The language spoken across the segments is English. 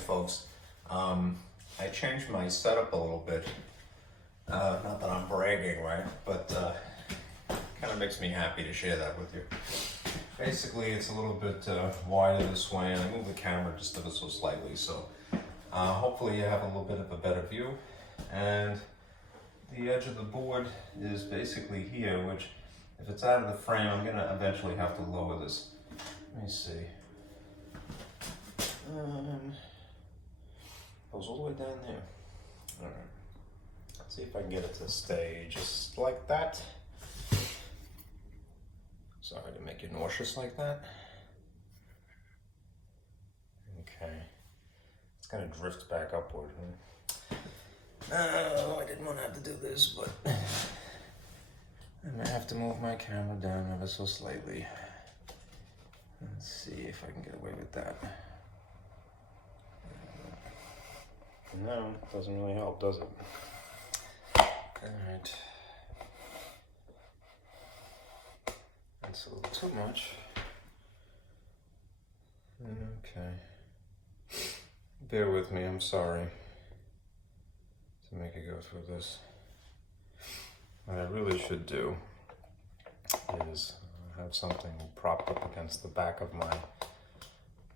folks. I changed my setup a little bit. Not that I'm bragging, right? But kind of makes me happy to share that with you. Basically, it's a little bit wider this way, and I moved the camera just ever so slightly, so hopefully you have a little bit of a better view. And the edge of the board is basically here, which if it's out of the frame, I'm going to eventually have to lower this. Let me see. Goes all the way down there. All right. Let's see if I can get it to stay just like that. Sorry to make you nauseous like that. Okay. It's going to drift back upward. I didn't want to have to do this, but I'm going to have to move my camera down ever so slightly. Let's see if I can get away with that. No, it doesn't really help, does it? Alright. That's a little too much. Okay. Bear with me, I'm sorry to make you go through this. What I really should do is have something propped up against the back of my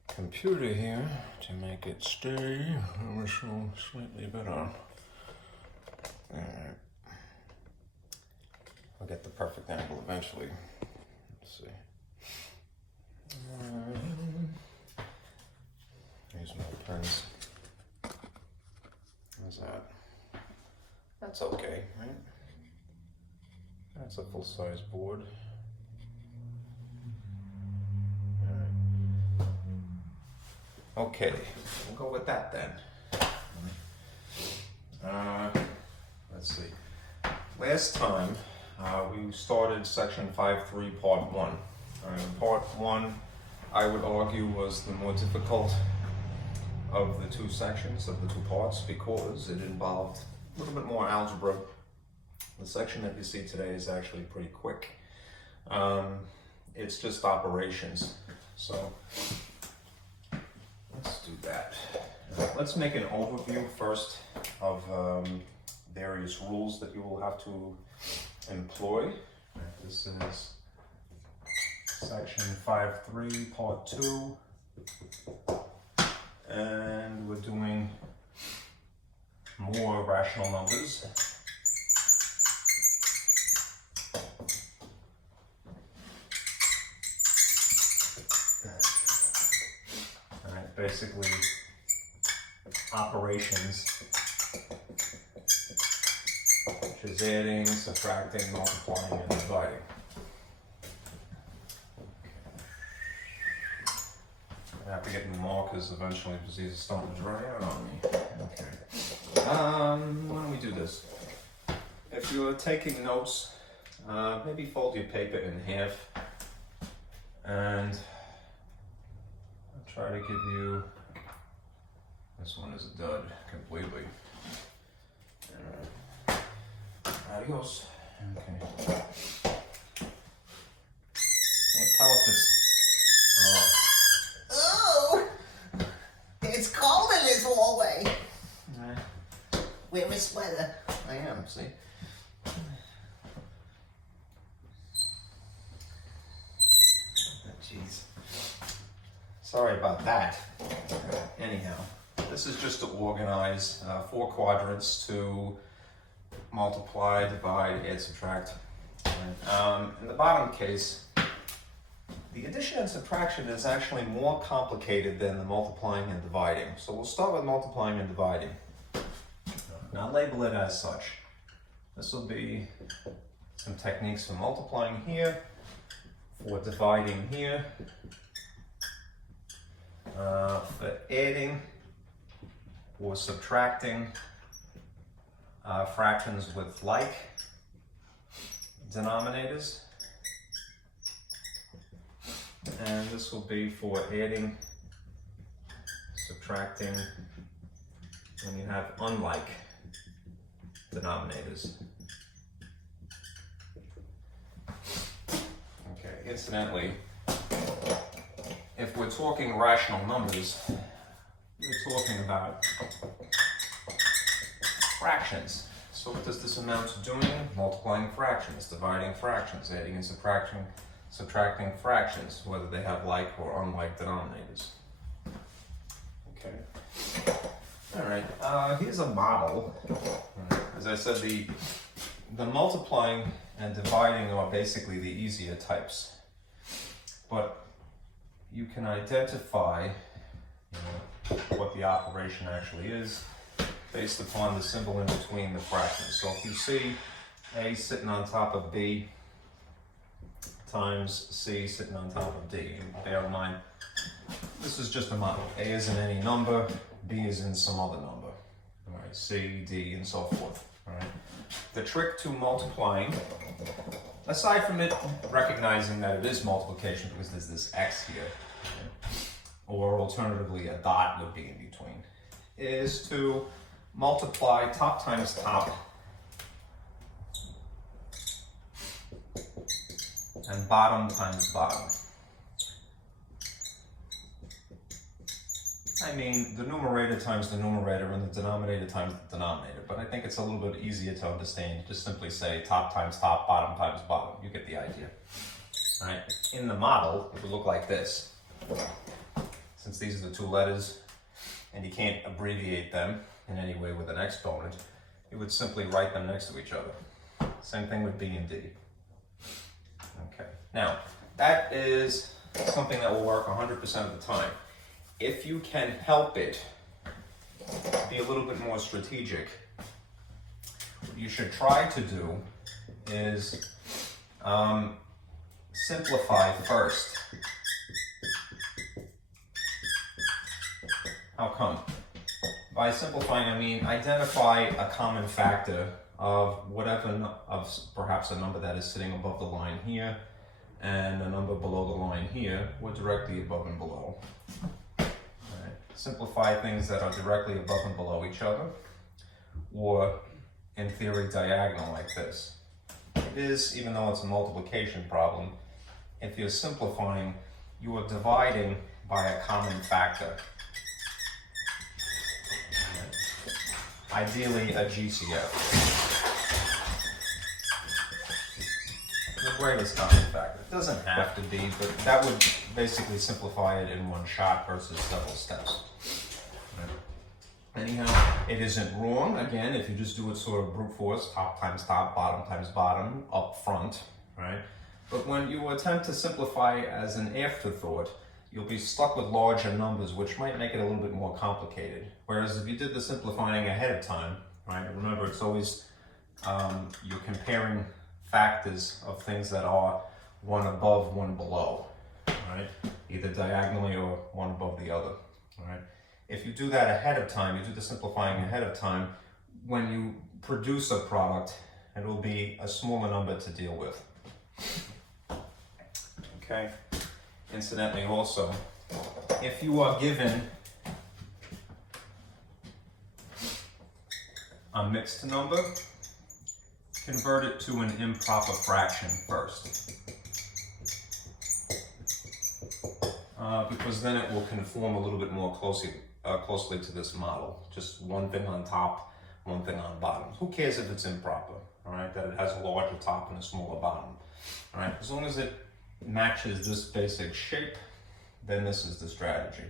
computer here to make it stay ever so slightly better. Alright. I'll get the perfect angle eventually. Let's see. Here's my pens. How's that? That's okay, right? That's a full-size board. Okay, we'll go with that then. Let's see. Last time we started section 5.3, part 1. Part 1, I would argue, was the more difficult of the two sections, of the two parts, because it involved a little bit more algebra. The section that you see today is actually pretty quick. It's just operations. So let's do that. Let's make an overview first of various rules that you will have to employ. This is section 5.3, part 2. And we're doing more rational numbers. Basically, operations, which is adding, subtracting, multiplying, and dividing. I have to get new markers eventually because these are starting to dry out on me. Okay. Why don't we do this? If you're taking notes, maybe fold your paper in half and try to give you, this one is a dud completely. Adios. Okay. Can't tell if it's, Oh, it's cold in this hallway. Wear a sweater. I am, see? Jeez. Sorry about that. Anyhow, this is just to organize 4 quadrants to multiply, divide, add, subtract. In the bottom case, the addition and subtraction is actually more complicated than the multiplying and dividing. So we'll start with multiplying and dividing. Now label it as such. This will be some techniques for multiplying here, for dividing here, for adding or subtracting fractions with like denominators, and this will be for adding, subtracting when you have unlike denominators. Okay, incidentally, if we're talking rational numbers, we're talking about fractions. So what does this amount to doing? Multiplying fractions, dividing fractions, adding and subtracting fractions, whether they have like or unlike denominators. Okay. All right. Here's a model. As I said, the multiplying and dividing are basically the easier types, but you can identify what the operation actually is based upon the symbol in between the fractions. So if you see A sitting on top of B times C sitting on top of D, bear in mind, this is just a model. A is in any number, B is in some other number. All right, C, D, and so forth. All right. The trick to multiplying, aside from it recognizing that it is multiplication because there's this X here, or alternatively a dot would be in between, is to multiply top times top and bottom times bottom. I mean the numerator times the numerator and the denominator times the denominator, but I think it's a little bit easier to understand. Just simply say top times top, bottom times bottom. You get the idea. All right. In the model, it would look like this. Since these are the two letters, and you can't abbreviate them in any way with an exponent, you would simply write them next to each other. Same thing with B and D. Okay. Now, that is something that will work 100% of the time. If you can help it, be a little bit more strategic, what you should try to do is simplify first. How come? By simplifying, I mean identify a common factor of whatever, of perhaps a number that is sitting above the line here and a number below the line here, or directly above and below. All right. Simplify things that are directly above and below each other, or in theory diagonal like this. It is, even though it's a multiplication problem, if you're simplifying, you are dividing by a common factor. Ideally a GCF. The greatest common factor. It doesn't have to be, but that would basically simplify it in one shot versus several steps. Right. Anyhow, it isn't wrong, again, if you just do it sort of brute force, top times top, bottom times bottom, up front, right? But when you attempt to simplify as an afterthought, you'll be stuck with larger numbers, which might make it a little bit more complicated. Whereas if you did the simplifying ahead of time, right? Remember, it's always, you're comparing factors of things that are one above, one below, right? Either diagonally or one above the other, right? If you do that ahead of time, you do the simplifying ahead of time, when you produce a product, it will be a smaller number to deal with. Okay? Incidentally also, if you are given a mixed number, convert it to an improper fraction first. Because then it will conform a little bit more closely to this model. Just one thing on top, one thing on bottom. Who cares if it's improper, all right? That it has a larger top and a smaller bottom, all right? As long as it matches this basic shape, then this is the strategy.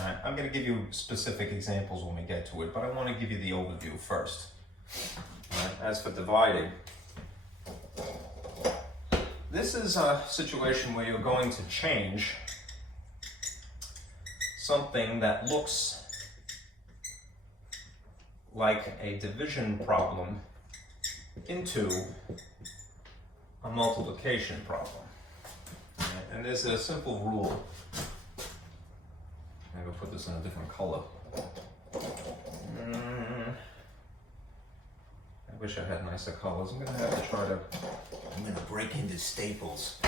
All right, I'm going to give you specific examples when we get to it, but I want to give you the overview first. All right, as for dividing, this is a situation where you're going to change something that looks like a division problem into a multiplication problem. And there's a simple rule. Maybe I'll put this in a different color. I wish I had nicer colors. I'm gonna have to try to, I'm gonna break into Staples.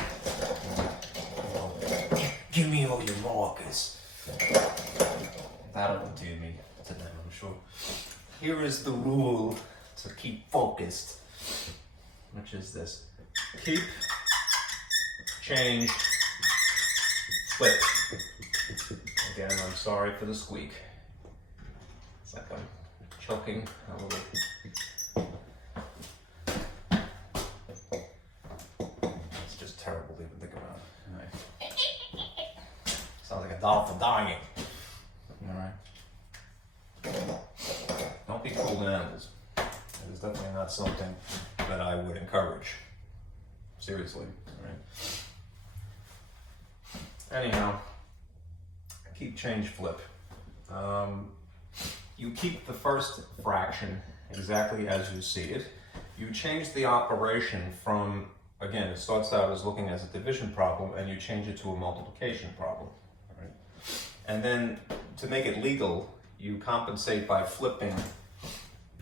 Give me all your markers. That'll endear me to them, I'm sure. Here is the rule to keep focused, which is this. Keep, change, flip. Again, I'm sorry for the squeak. It's like I'm choking a little. It's just terrible to even think about. Right. Sounds like a doll for dying. Alright. Don't be cruel to animals. It is definitely not something that I would encourage. Seriously. Alright. Anyhow, keep change flip. You keep the first fraction exactly as you see it. You change the operation from, again, it starts out as looking as a division problem, and you change it to a multiplication problem. Right? And then, to make it legal, you compensate by flipping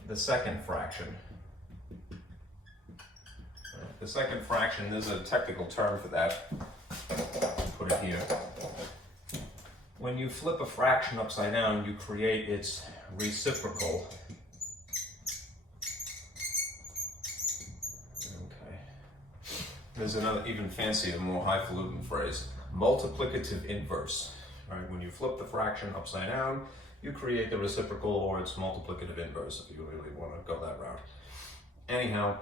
the second fraction. Right? The second fraction, there's a technical term for that. Put it here. When you flip a fraction upside down, you create its reciprocal. Okay. There's another even fancier, more highfalutin phrase, multiplicative inverse. Right? When you flip the fraction upside down, you create the reciprocal or its multiplicative inverse, if you really want to go that route. Anyhow,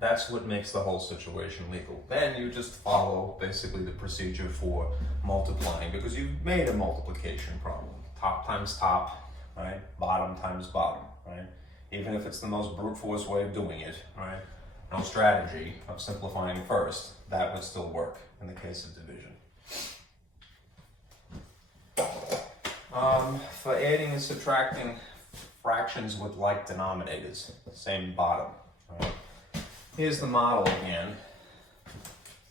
that's what makes the whole situation legal. Then you just follow basically the procedure for multiplying, because you've made a multiplication problem. Top times top, right? Bottom times bottom, right? Even if it's the most brute force way of doing it, right? No strategy of simplifying first, that would still work in the case of division. For adding and subtracting fractions with like denominators, same bottom, right? Here's the model again.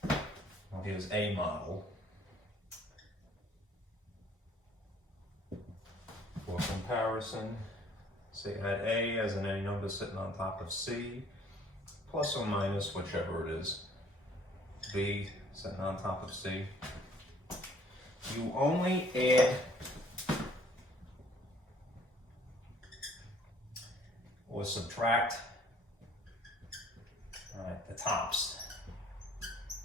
Well, here's a model. For comparison, say add A as in any number sitting on top of C, plus or minus whichever it is, B sitting on top of C. You only add or subtract the tops.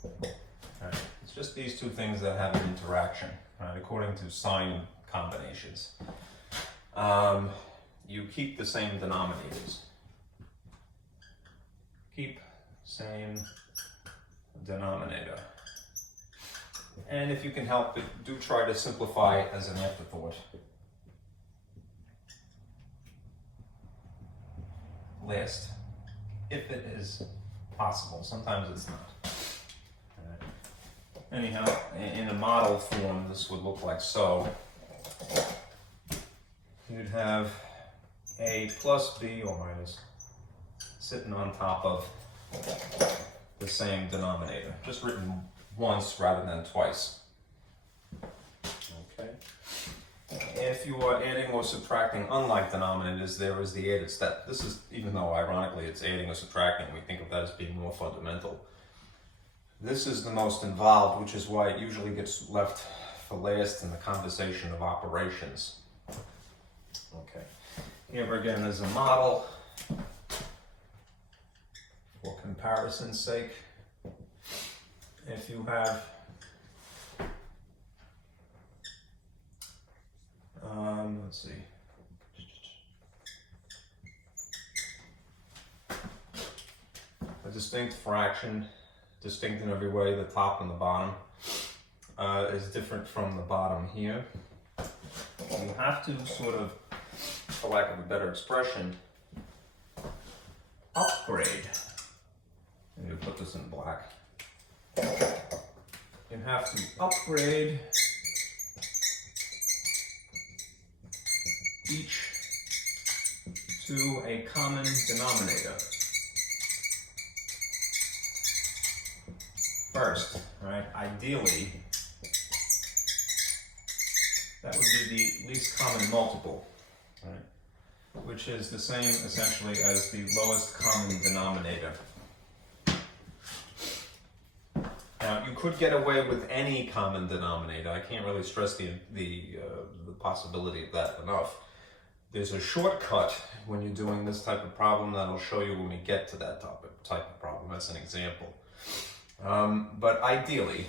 Right. It's just these two things that have an interaction, right, according to sine combinations. You keep the same denominators. Keep same denominator. And if you can help it, do try to simplify it as an afterthought. Last, if it is possible. Sometimes it's not. Anyhow, in a model form, this would look like so. You'd have A plus B or minus sitting on top of the same denominator, just written once rather than twice. Okay. If you are adding or subtracting unlike denominators, there is the added step. This is, even though ironically it's adding or subtracting, we think of that as being more fundamental. This is the most involved, which is why it usually gets left for last in the conversation of operations. Okay. Here again is a model for comparison's sake. If you have let's see. A distinct fraction, distinct in every way, the top and the bottom, is different from the bottom here. You have to sort of, for lack of a better expression, upgrade. I'm going to put this in black. You have to upgrade each to a common denominator. First, right, ideally, that would be the least common multiple, right, which is the same essentially as the lowest common denominator. Now, you could get away with any common denominator. I can't really stress the possibility of that enough. There's a shortcut when you're doing this type of problem that I'll show you when we get to that type of problem. That's an example. But ideally,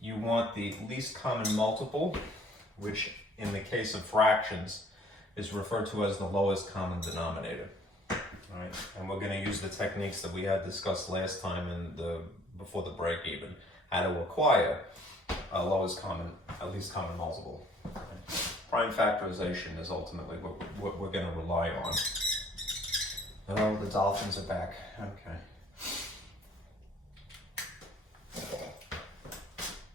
you want the least common multiple which in the case of fractions is referred to as the lowest common denominator. All right, and we're going to use the techniques that we had discussed last time before the break even, how to acquire a lowest common, at least common multiple. Prime factorization is ultimately what we're going to rely on. Oh, the dolphins are back. Okay.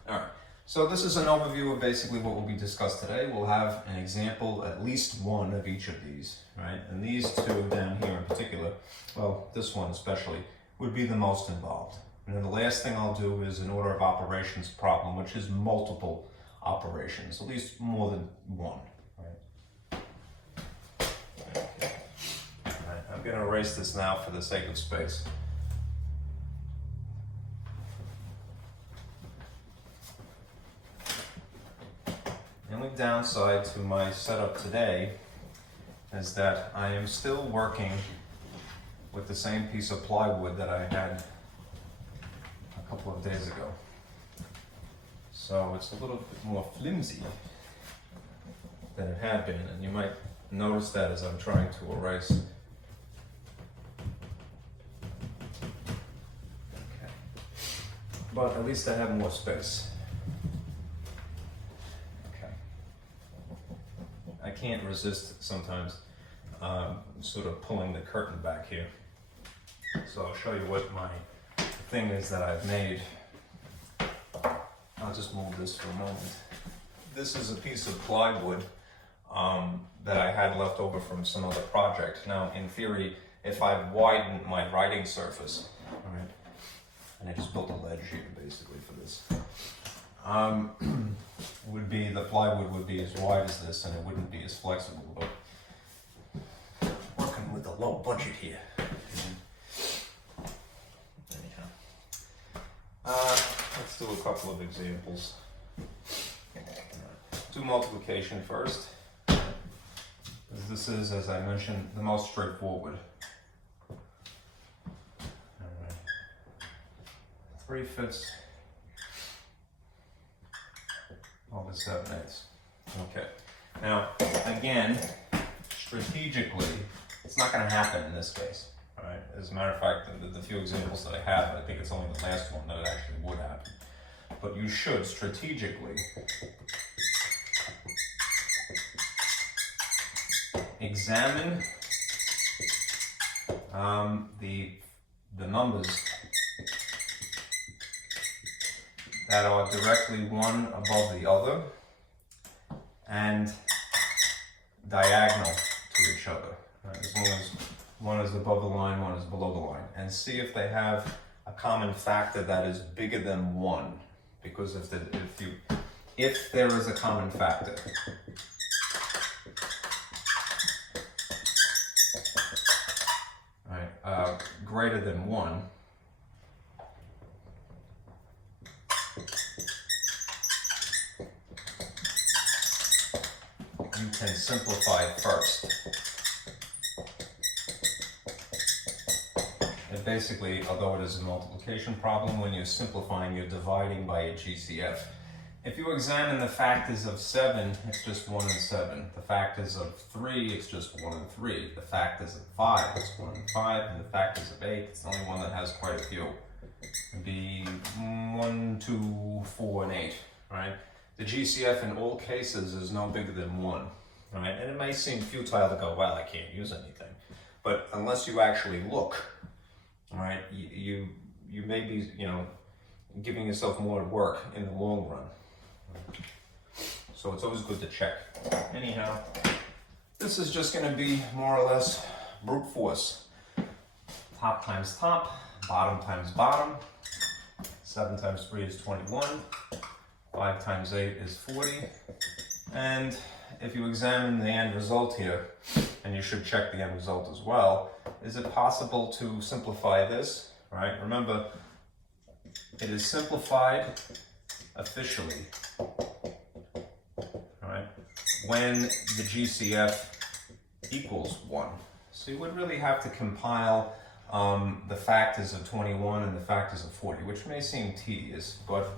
All right. So this is an overview of basically what will be discussed today. We'll have an example, at least one of each of these, right? And these two down here in particular, well, this one especially, would be the most involved. And then the last thing I'll do is an order of operations problem, which is multiple operations, at least more than one, right? Okay. All right, I'm going to erase this now for the sake of space. The only downside to my setup today is that I am still working with the same piece of plywood that I had a couple of days ago. So it's a little bit more flimsy than it had been, and you might notice that as I'm trying to erase. Okay. But at least I have more space. I can't resist sometimes sort of pulling the curtain back here. So I'll show you what my thing is that I've made. I'll just move this for a moment. This is a piece of plywood that I had left over from some other project. Now, in theory, if I widened my writing surface, all right, and I just built a ledge here basically for this, the plywood would be as wide as this, and it wouldn't be as flexible. But working with a low budget here. Anyhow, let's do a couple of examples. Do multiplication first, because this is, as I mentioned, the most straightforward. All right. 3/5 over 7/8. Okay. Now, again, strategically, it's not going to happen in this case. All right. As a matter of fact, the few examples that I have, I think it's only the last one that it actually would happen. But you should strategically examine the numbers that are directly one above the other and diagonal to each other. Right? As long as one is above the line, one is below the line. And see if they have a common factor that is bigger than 1. Because if there is a common factor, right, greater than 1, you can simplify first. And basically, although it is a multiplication problem, when you're simplifying, you're dividing by a GCF. If you examine the factors of 7, it's just 1 and 7. The factors of 3, it's just 1 and 3. The factors of 5, it's 1 and 5. And the factors of 8, it's the only one that has quite a few. It'd be 1, 2, 4, and 8, right? The GCF in all cases is no bigger than 1, right? And it may seem futile to go, well, I can't use anything. But unless you actually look, right, you may be, giving yourself more work in the long run. So it's always good to check. Anyhow, this is just going to be more or less brute force. Top times top, bottom times bottom. 7 times 3 is 21. 5 times 8 is 40. And if you examine the end result here, and you should check the end result as well, is it possible to simplify this? Right? Remember, it is simplified officially, right, when the GCF equals 1. So you would really have to compile the factors of 21 and the factors of 40, which may seem tedious, but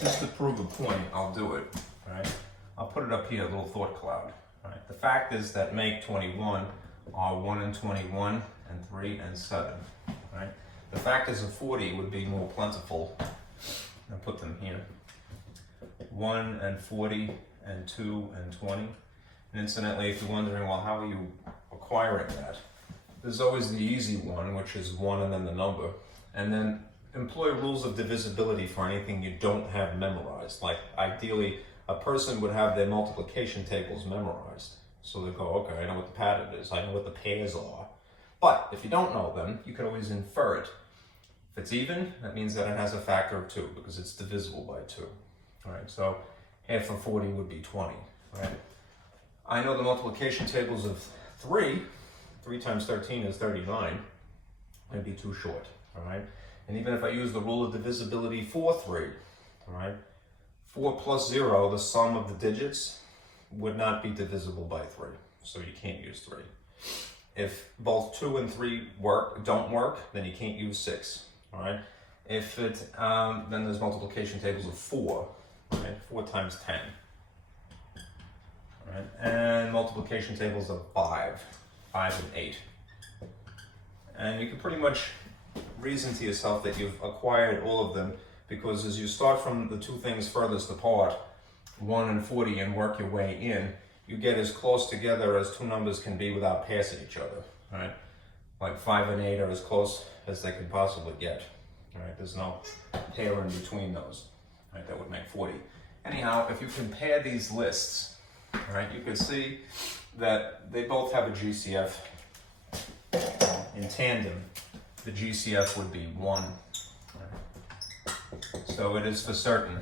just to prove a point, I'll do it. right? I'll put it up here, a little thought cloud, right? The fact is that make 21 are 1 and 21 and 3 and 7, right? The factors of 40 would be more plentiful. I'll put them here. 1 and 40 and 2 and 20. And incidentally, if you're wondering, well, how are you acquiring that? There's always the easy one, which is 1 and then the number. And then employ rules of divisibility for anything you don't have memorized. Like ideally, a person would have their multiplication tables memorized. So they go, okay, I know what the pattern is, I know what the pairs are. But if you don't know them, you can always infer it. If it's even, that means that it has a factor of 2 because it's divisible by 2. All right, so half of 40 would be 20, right? I know the multiplication tables of 3. 3 times 13 is 39. It'd be too short, all right? And even if I use the rule of divisibility for 3, all right? 4 plus 0, the sum of the digits, would not be divisible by 3, so you can't use 3. If both 2 and 3 don't work, then you can't use 6, all right? If it, then there's multiplication tables of 4, right? 4 times 10, all right? And multiplication tables of 5 and 8. And you can pretty much reason to yourself that you've acquired all of them, because as you start from the two things furthest apart, 1 and 40, and work your way in, you get as close together as two numbers can be without passing each other, right? Like 5 and 8 are as close as they can possibly get, right? There's no pair in between those, right? That would make 40. Anyhow, if you compare these lists, right, you can see that they both have a GCF. In tandem, the GCF would be 1. Right? So it is for certain,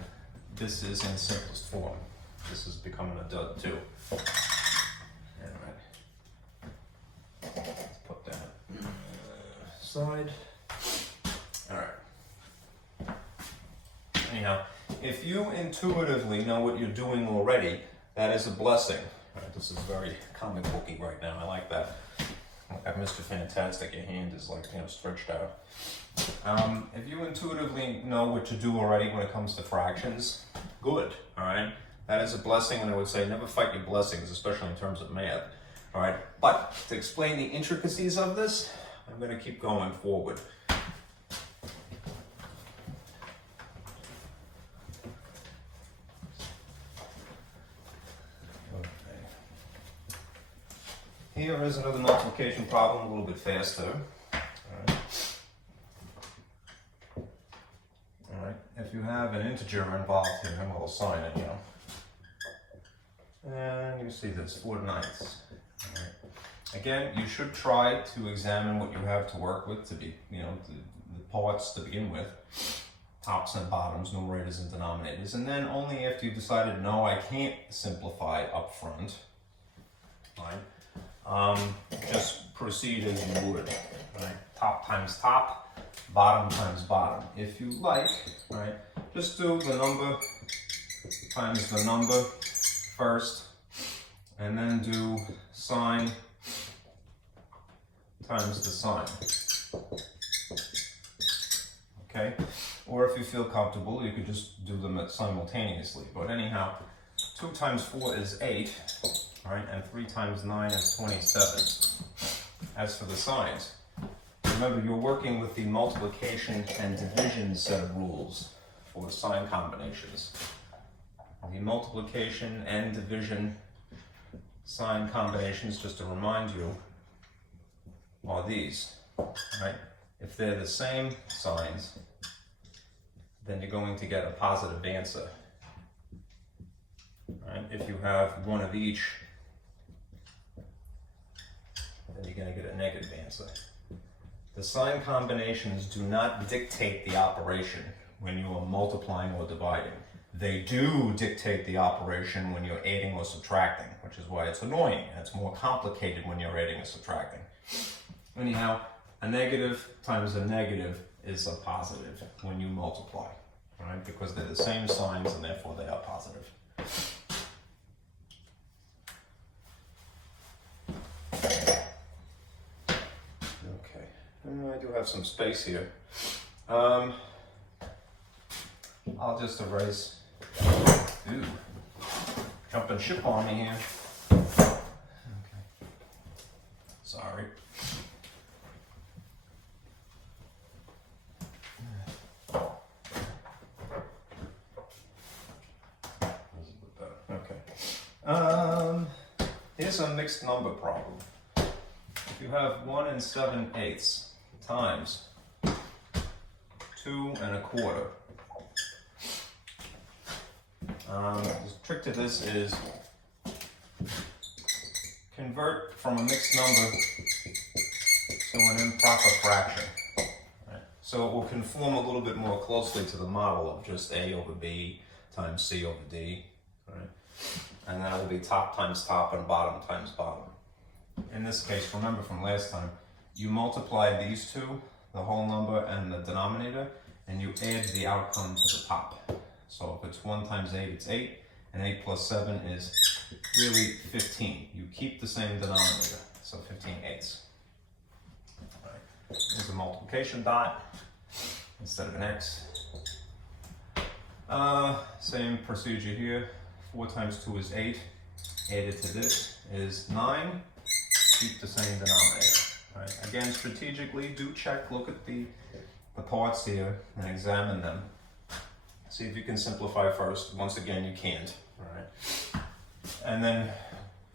this is in simplest form. This is becoming a dud too. All right. Let's put that aside. All right. Anyhow, if you intuitively know what you're doing already, that is a blessing. All right, this is very comic booky right now. I like that. Like Mr. Fantastic, your hand is like, stretched out. If you intuitively know what to do already when it comes to fractions, good, all right? That is a blessing, and I would say never fight your blessings, especially in terms of math, all right? But to explain the intricacies of this, I'm going to keep going forward. Here is another multiplication problem, a little bit faster. All right. If you have an integer involved here, I'm going to sign it, And you see this, 4/9. All right. Again, you should try to examine what you have to work with to be, the parts to begin with. Tops and bottoms, numerators and denominators. And then only after you decided, no, I can't simplify up front, right? Just proceed as you would, right? Top times top, bottom times bottom. If you like, right, just do the number times the number first, and then do sine times the sine. Okay? Or if you feel comfortable, you could just do them simultaneously. But anyhow, 2 times 4 is 8. Right, and 3 times 9 is 27. As for the signs, remember you're working with the multiplication and division set of rules for sign combinations. The multiplication and division sign combinations, just to remind you, are these. Right? If they're the same signs, then you're going to get a positive answer. Right? If you have one of each, then you're going to get a negative answer. The sign combinations do not dictate the operation when you are multiplying or dividing. They do dictate the operation when you're adding or subtracting, which is why it's annoying, and it's more complicated when you're adding or subtracting. Anyhow, a negative times a negative is a positive when you multiply, right? Because they're the same signs and therefore they are positive. I do have some space here. I'll just erase. Ooh. jumping ship on me here. Okay. Sorry. Okay. Here's a mixed number problem. If you have 1 7/8 times 2 1/4. The trick to this is convert from a mixed number to an improper fraction. Right? So it will conform a little bit more closely to the model of just A over B times C over D. Right? And then it will be top times top and bottom times bottom. In this case, remember from last time, you multiply these two, the whole number and the denominator, and you add the outcome to the top. So if it's 1 times 8, it's 8, and 8 plus 7 is really 15. You keep the same denominator, so 15/8. All right. There's a multiplication dot instead of an X. Same procedure here. 4 times 2 is 8. Added to this is 9. Keep the same denominator. All right. Again, strategically, do check, look at the parts here and examine them. See if you can simplify first. Once again, you can't. All right. And then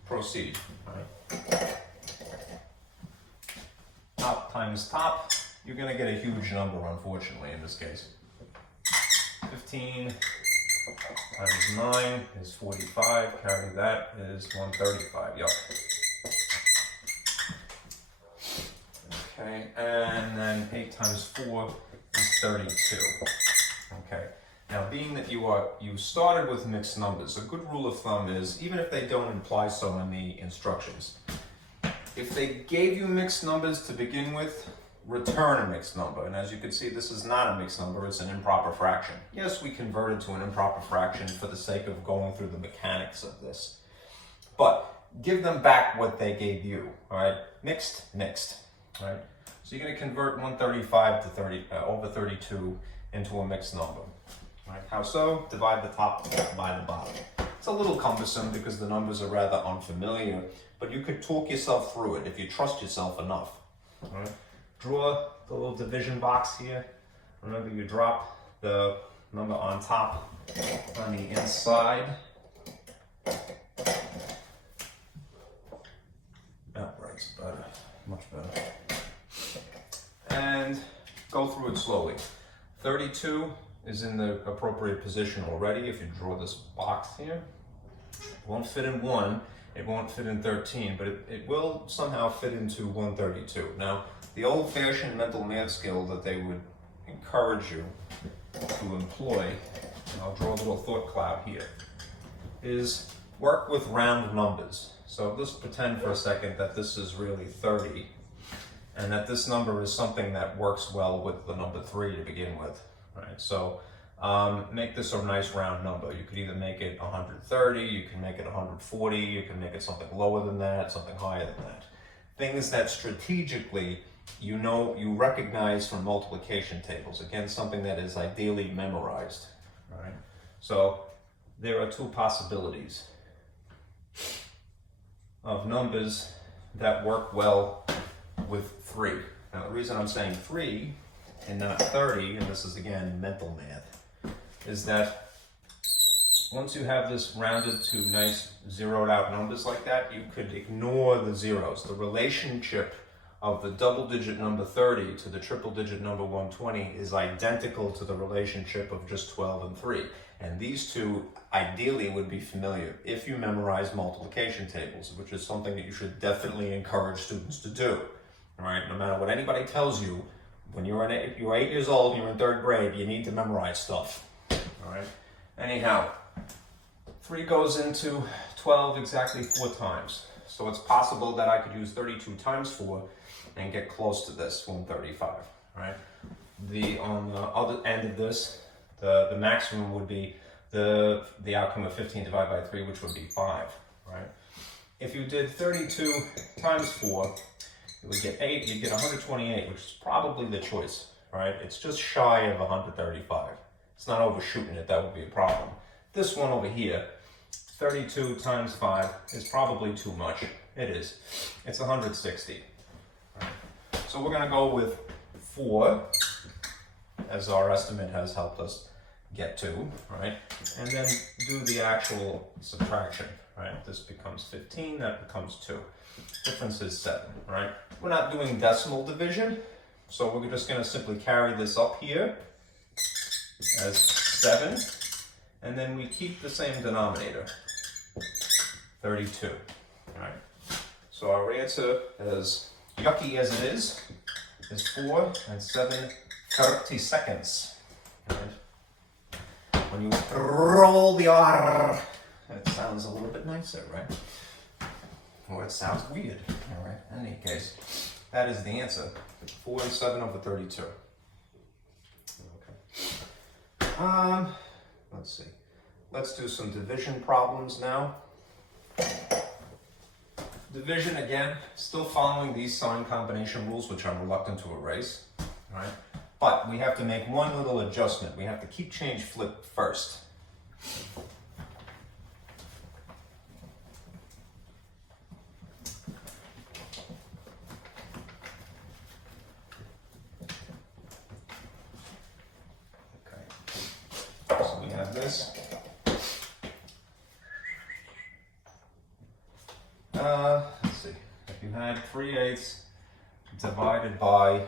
proceed. All right. Top times top. You're going to get a huge number, unfortunately, in this case. 15 times 9 is 45. Carry that is 135. Yup. Okay, and then 8 times 4 is 32. Okay. Now, being that you started with mixed numbers, a good rule of thumb is, even if they don't imply so in the instructions, if they gave you mixed numbers to begin with, return a mixed number. And as you can see, this is not a mixed number, it's an improper fraction. Yes, we converted to an improper fraction for the sake of going through the mechanics of this. But give them back what they gave you, all right? Mixed, all right? So you're going to convert 135 to over 32 into a mixed number. Right. How so? Divide the top by the bottom. It's a little cumbersome because the numbers are rather unfamiliar, but you could talk yourself through it if you trust yourself enough. Right. Draw the little division box here. Remember, you drop the number on top on the inside. That writes better, much better. And go through it slowly. 32 is in the appropriate position already if you draw this box here. It won't fit in 1, it won't fit in 13, but it will somehow fit into 132. Now, the old-fashioned mental math skill that they would encourage you to employ, and I'll draw a little thought cloud here, is work with round numbers. So let's pretend for a second that this is really 30, and that this number is something that works well with the number 3 to begin with. Right, so make this a nice round number. You could either make it 130, you can make it 140, you can make it something lower than that, something higher than that. Things that strategically you recognize from multiplication tables. Again, something that is ideally memorized. Right? So there are 2 possibilities of numbers that work well with 3. Now, the reason I'm saying 3 and not 30, and this is again mental math, is that once you have this rounded to nice zeroed out numbers like that, you could ignore the zeros. The relationship of the double digit number 30 to the triple digit number 120 is identical to the relationship of just 12 and 3. And these two ideally would be familiar if you memorize multiplication tables, which is something that you should definitely encourage students to do. All right, no matter what anybody tells you, when you're 8 years old and you're in 3rd grade, you need to memorize stuff. All right. Anyhow, 3 goes into 12 exactly 4 times. So it's possible that I could use 32 times 4 and get close to this 135. All right. On the other end of this, the maximum would be the outcome of 15 divided by 3, which would be 5. Right. If you did 32 times 4. You would get 8, you'd get 128, which is probably the choice, right? It's just shy of 135. It's not overshooting it, that would be a problem. This one over here, 32 times 5 is probably too much. It is. It's 160. So we're going to go with 4, as our estimate has helped us get to, right? And then do the actual subtraction, right? This becomes 15, that becomes 2. Difference is 7, right? We're not doing decimal division, so we're just going to simply carry this up here as 7, and then we keep the same denominator, 32, right? So our answer, as yucky as it is 4 and 7 30 seconds. Right? When you roll the R, it sounds a little bit nicer, right? Or it sounds weird. All right. In any case, that is the answer. 47 over 32. Okay. Let's see. Let's do some division problems now. Division, again, still following these sign combination rules, which I'm reluctant to erase, right? But we have to make one little adjustment. We have to keep change flip first. Okay. So we have this. Let's see. If you had 3/8 divided by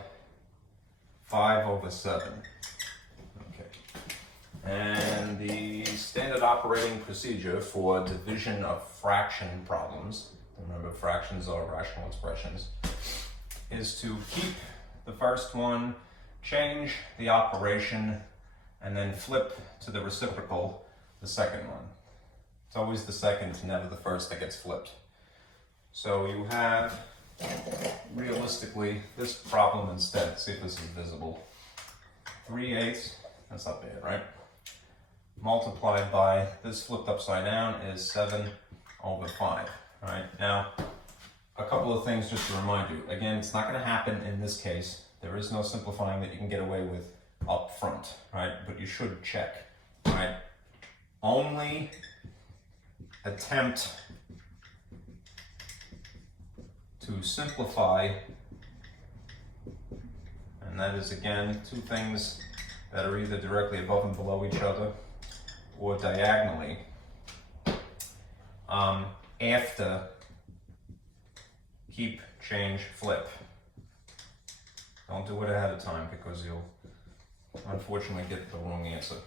5 over 7. Okay. And the standard operating procedure for division of fraction problems, remember fractions are rational expressions, is to keep the first one, change the operation, and then flip to the reciprocal, the second one. It's always the second, never the first that gets flipped. So you have, realistically, this problem instead. See if this is visible. 3/8, that's not bad, right? Multiplied by this flipped upside down is 7 over 5. All right, now a couple of things just to remind you. Again, it's not going to happen in this case. There is no simplifying that you can get away with up front, right? But you should check, right? Only attempt to simplify, and that is again two things that are either directly above and below each other or diagonally after keep, change, flip. Don't do it ahead of time because you'll unfortunately get the wrong answer.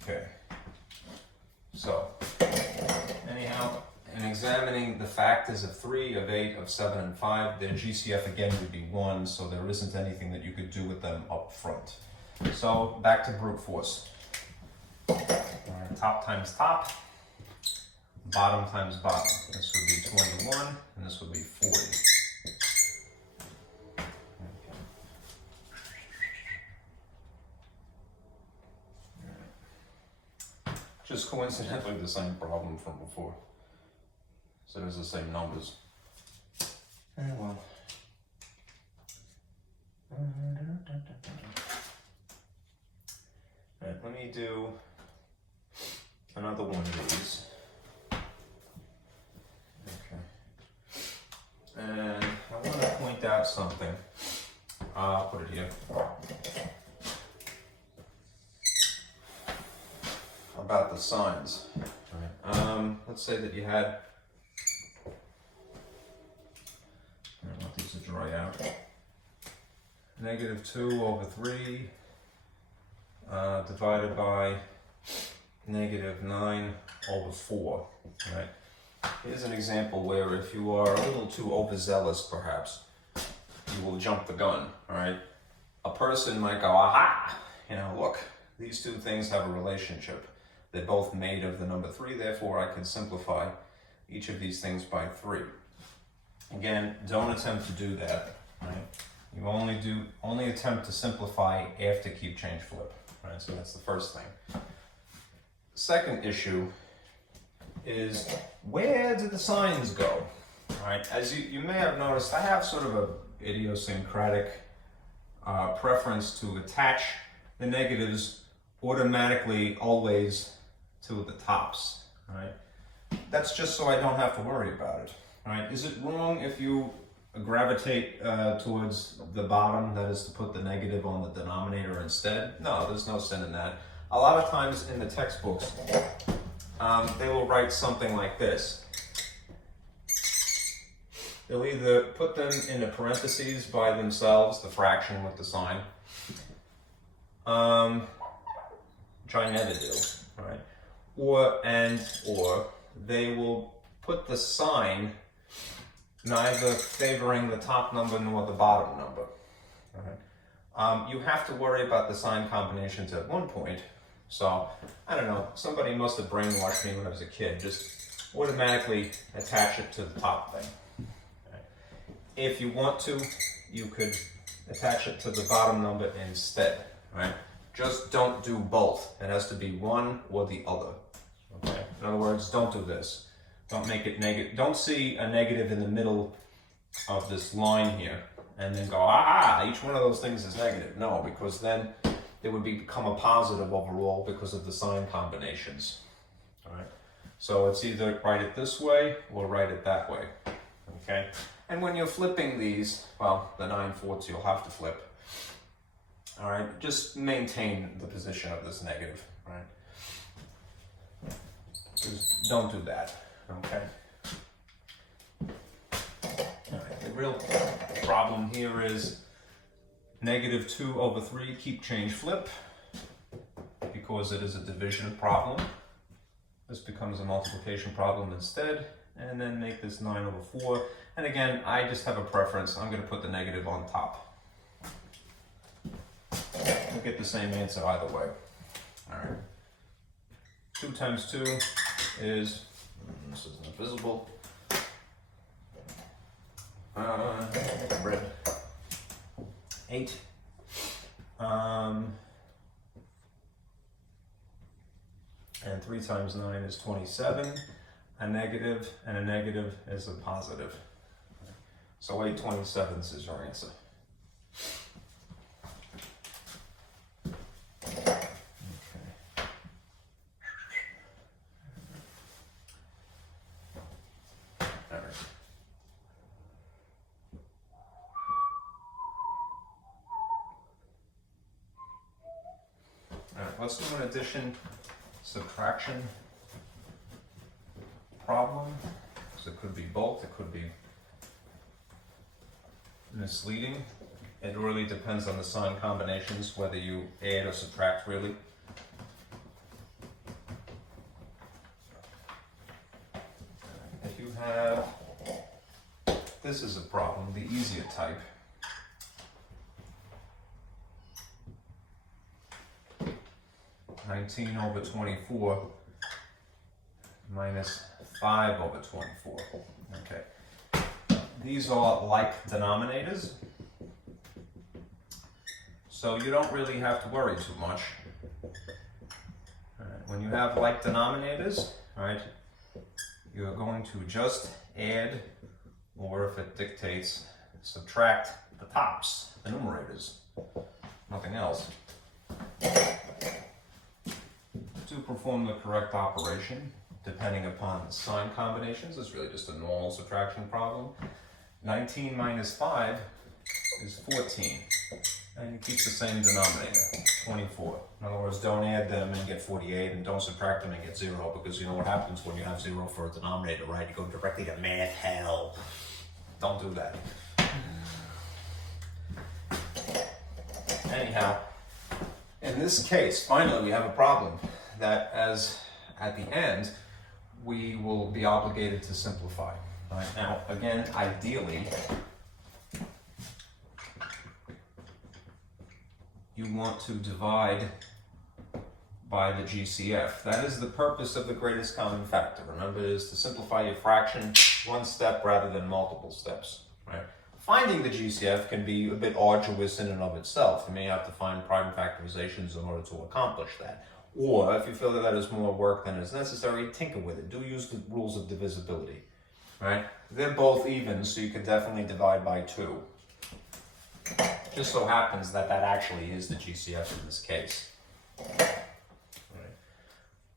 Okay, so anyhow, in examining the factors of 3, of 8, of 7, and 5, their GCF again would be 1, so there isn't anything that you could do with them up front. So back to brute force. Top times top, bottom times bottom. This would be 21, and this would be 40. Just coincidentally the same problem from before. So there's the same numbers. Well. Alright, let me do another one of these. Okay. And I want to point out something. I'll put it here. About the signs. Right. Let's say that you had, I want these to dry out. -2 over 3 divided by -9 over 4. Right. Here's an example where if you are a little too overzealous, perhaps, you will jump the gun. All right. A person might go, aha! You know, look, these two things have a relationship. They're both made of the number 3, therefore I can simplify each of these things by 3. Again, don't attempt to do that, right? You only attempt to simplify after keep, change, flip, right? So that's the first thing. Second issue is, where do the signs go, right? As you may have noticed, I have sort of a idiosyncratic preference to attach the negatives automatically always to the tops, right? That's just so I don't have to worry about it, right? Is it wrong if you gravitate towards the bottom, that is to put the negative on the denominator instead? No, there's no sin in that. A lot of times in the textbooks, they will write something like this. They'll either put them in the parentheses by themselves, the fraction with the sign, which I never do, right? Or they will put the sign neither favoring the top number nor the bottom number. Right? You have to worry about the sign combinations at one point. So, I don't know, somebody must have brainwashed me when I was a kid. Just automatically attach it to the top thing. Right? If you want to, you could attach it to the bottom number instead. Right? Just don't do both. It has to be one or the other. Okay? In other words, don't do this. Don't make it negative. Don't see a negative in the middle of this line here and then go, each one of those things is negative. No, because then it would become a positive overall because of the sign combinations. All right. So it's either write it this way or write it that way. Okay. And when you're flipping these, well, the 9/4 you'll have to flip. All right. Just maintain the position of this negative. Right. Just don't do that. Okay. All right. The real problem here is -2/3, keep, change, flip, because it is a division problem. This becomes a multiplication problem instead, and then make this 9/4. And again, I just have a preference. I'm going to put the negative on top. We'll get the same answer either way. All right. 2 times 2 is, this isn't visible, red. 8. And 3 times 9 is 27. A negative and a negative is a positive. So 8 27ths is your answer. Okay. All right. Let's do an addition subtraction problem. So it could be both, it could be misleading. It really depends on the sign combinations, whether you add or subtract really. If you have, this is a problem, the easier type. (19/24) minus 5/24. Okay. These are like denominators, so you don't really have to worry too much. When you have like denominators, right, you're going to just add, or if it dictates, subtract the tops, the numerators, nothing else. To perform the correct operation, depending upon the sign combinations, it's really just a normal subtraction problem. 19 minus 5 is 14, and you keep the same denominator, 24. In other words, don't add them and get 48, and don't subtract them and get 0, because you know what happens when you have 0 for a denominator, right? You go directly to math hell. Don't do that. Anyhow, in this case, finally we have a problem that as at the end, we will be obligated to simplify. All right, now, again, ideally, you want to divide by the GCF. That is the purpose of the greatest common factor. Remember, it is to simplify your fraction one step rather than multiple steps. Right? Finding the GCF can be a bit arduous in and of itself. You may have to find prime factorizations in order to accomplish that. Or if you feel that that is more work than is necessary, tinker with it. Do use the rules of divisibility. Right? They're both even, so you could definitely divide by 2. Just so happens that that actually is the GCF in this case. Right.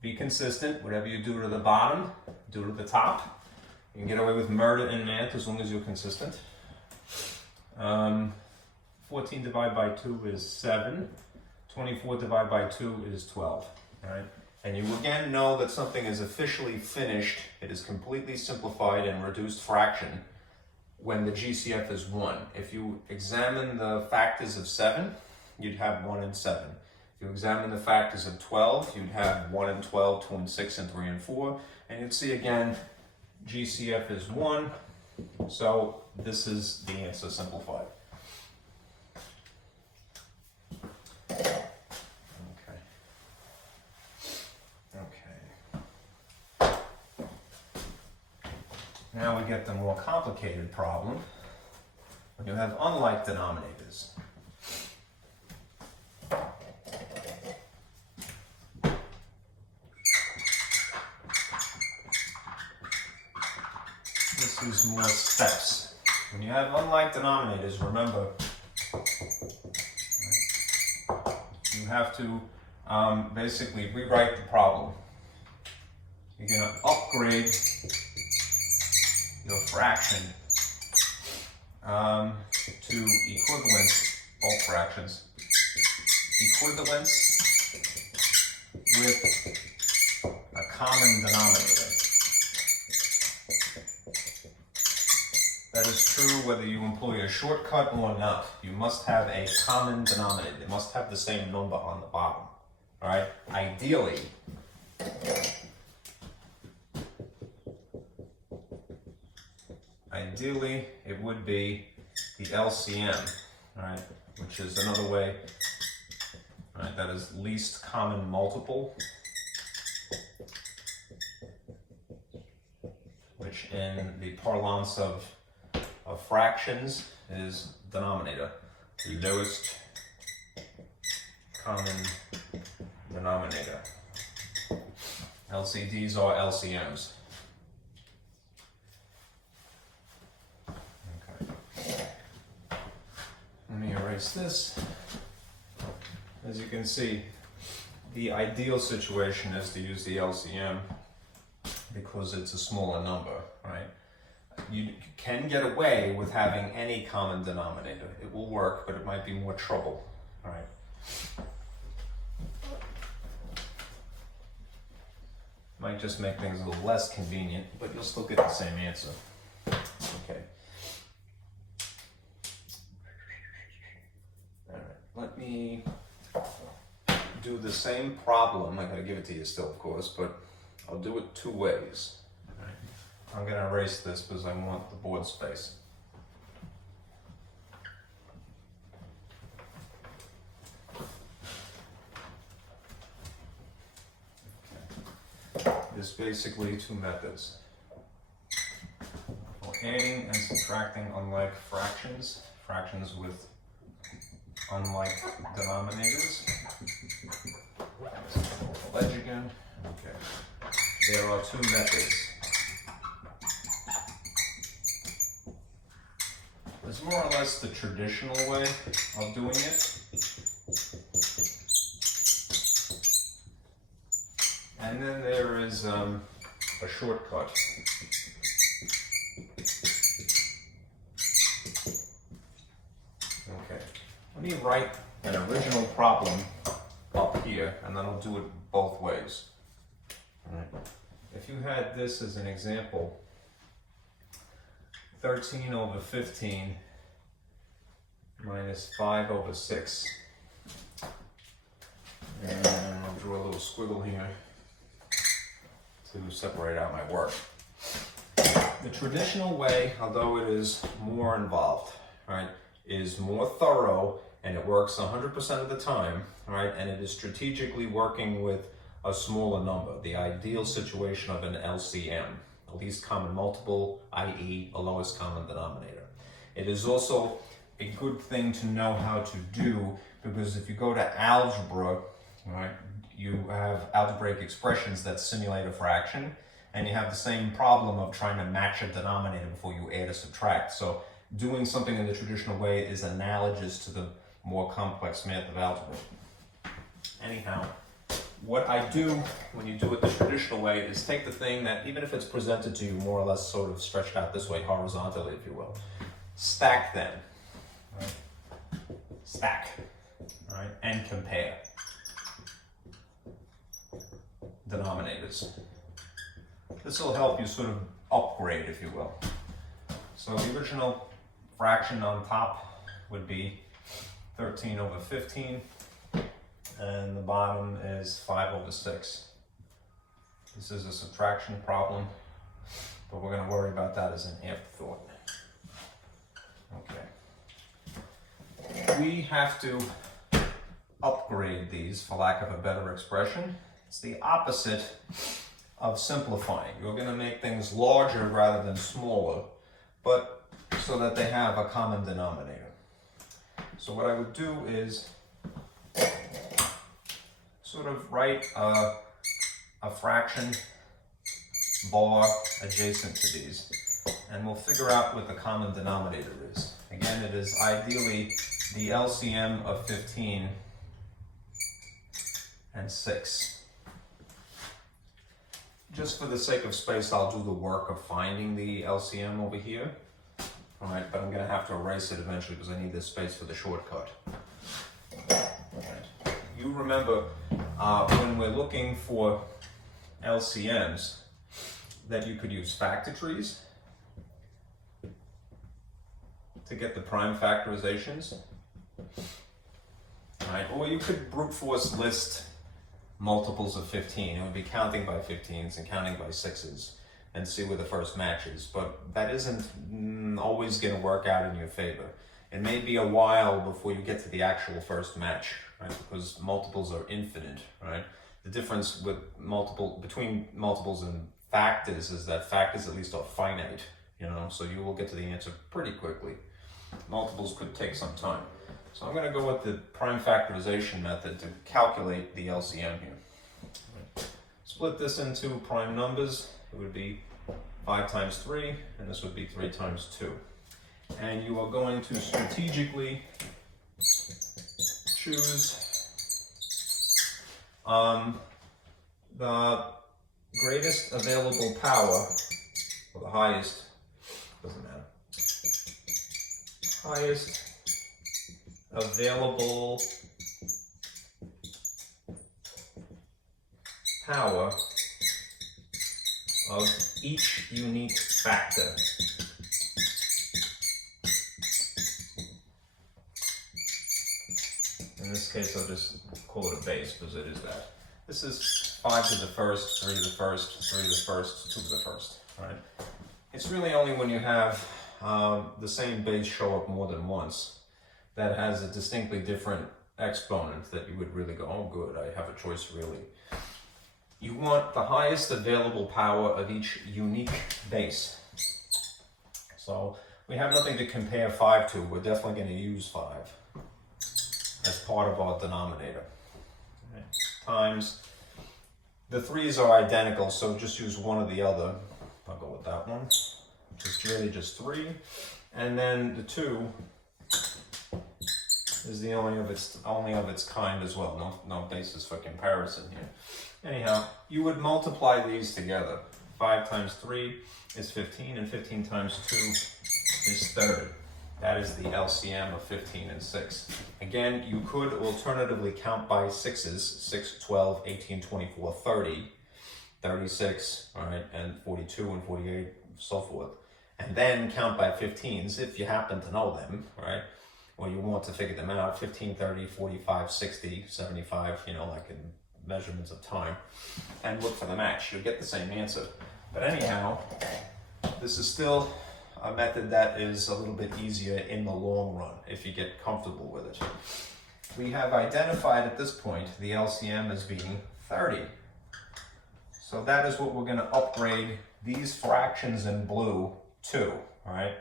Be consistent. Whatever you do to the bottom, do to the top. You can get away with murder in math as long as you're consistent. 14 divided by 2 is 7. 24 divided by 2 is 12. All right? And you again know that something is officially finished. It is completely simplified and reduced fraction when the GCF is 1. If you examine the factors of 7, you'd have 1 and 7. If you examine the factors of 12, you'd have 1 and 12, 2 and 6, and 3 and 4. And you'd see again, GCF is 1. So this is the answer simplified. Now we get the more complicated problem when you have unlike denominators. This is more steps. When you have unlike denominators, remember, you have to basically rewrite the problem. You're going to upgrade your fraction to equivalence, both fractions, equivalence with a common denominator. That is true whether you employ a shortcut or not. You must have a common denominator. They must have the same number on the bottom. All right? Ideally, it would be the LCM, right? Which is another way, right? That is least common multiple, which in the parlance of fractions is denominator, the lowest common denominator. LCDs are LCMs. Let me erase this. As you can see, the ideal situation is to use the LCM because it's a smaller number, right? You can get away with having any common denominator. It will work, but it might be more trouble, all right? Might just make things a little less convenient, but you'll still get the same answer. Okay. Let me do the same problem. I gotta give it to you still, of course, but I'll do it 2 ways. Right. I'm gonna erase this because I want the board space. Okay. There's basically 2 methods. For adding and subtracting unlike fractions, fractions with unlike denominators. Ledge again. Okay. There are 2 methods. There's more or less the traditional way of doing it. And then there is a shortcut. Okay. Let me write an original problem up here, and then I'll do it both ways. All right. If you had this as an example, 13 over 15 minus 5 over 6. And I'll draw a little squiggle here to separate out my work. The traditional way, although it is more involved, right, is more thorough, and it works 100% of the time, right? And it is strategically working with a smaller number, the ideal situation of an LCM, a least common multiple, i.e. a lowest common denominator. It is also a good thing to know how to do, because if you go to algebra, right, you have algebraic expressions that simulate a fraction, and you have the same problem of trying to match a denominator before you add or subtract. So doing something in the traditional way is analogous to the more complex math of algebra. Anyhow, what I do when you do it the traditional way is take the thing that, even if it's presented to you more or less sort of stretched out this way, horizontally, if you will, stack them, right? Stack, right? And compare denominators. This will help you sort of upgrade, if you will. So the original fraction on top would be 13 over 15, and the bottom is 5 over 6. This is a subtraction problem, but we're going to worry about that as an afterthought. Okay. We have to upgrade these, for lack of a better expression. It's the opposite of simplifying. You're going to make things larger rather than smaller, but so that they have a common denominator. So what I would do is sort of write a fraction bar adjacent to these, and we'll figure out what the common denominator is. Again, it is ideally the LCM of 15 and 6. Just for the sake of space, I'll do the work of finding the LCM over here. All right, but I'm going to have to erase it eventually because I need this space for the shortcut. Right. You remember when we're looking for LCMs that you could use factor trees to get the prime factorizations. All right, or you could brute force list multiples of 15. It would be counting by 15s and counting by 6s and see where the first match is. But that isn't always going to work out in your favor. It may be a while before you get to the actual first match, right? Because multiples are infinite, right? The difference with between multiples and factors is that factors at least are finite, you know, so you will get to the answer pretty quickly. Multiples could take some time. So I'm going to go with the prime factorization method to calculate the LCM here. Right. Split this into prime numbers. It would be 5 times 3, and this would be 3 times 2. And you are going to strategically choose the greatest available power, or the highest, doesn't matter, highest available power of each unique factor. In this case, I'll just call it a base because it is that. This is 5 to the first, 3 to the first, 3 to the first, 2 to the first, right? It's really only when you have the same base show up more than once that has a distinctly different exponent that you would really go, oh good, I have a choice really. You want the highest available power of each unique base. So we have nothing to compare 5 to. We're definitely going to use 5 as part of our denominator. Okay. Times, the 3's are identical, so just use one or the other. I'll go with that one. It's really just 3. And then the 2 is the only of its kind as well. No basis for comparison here. Anyhow, you would multiply these together. 5 times 3 is 15, and 15 times 2 is 30. That is the LCM of 15 and 6. Again, you could alternatively count by 6s, 6, 12, 18, 24, 30, 36, all right, and 42 and 48, so forth. And then count by 15s if you happen to know them, right? Or you want to figure them out, 15, 30, 45, 60, 75, you know, like in measurements of time, and look for the match. You'll get the same answer. But anyhow, this is still a method that is a little bit easier in the long run if you get comfortable with it. We have identified at this point the LCM as being 30. So that is what we're going to upgrade these fractions in blue to, all right?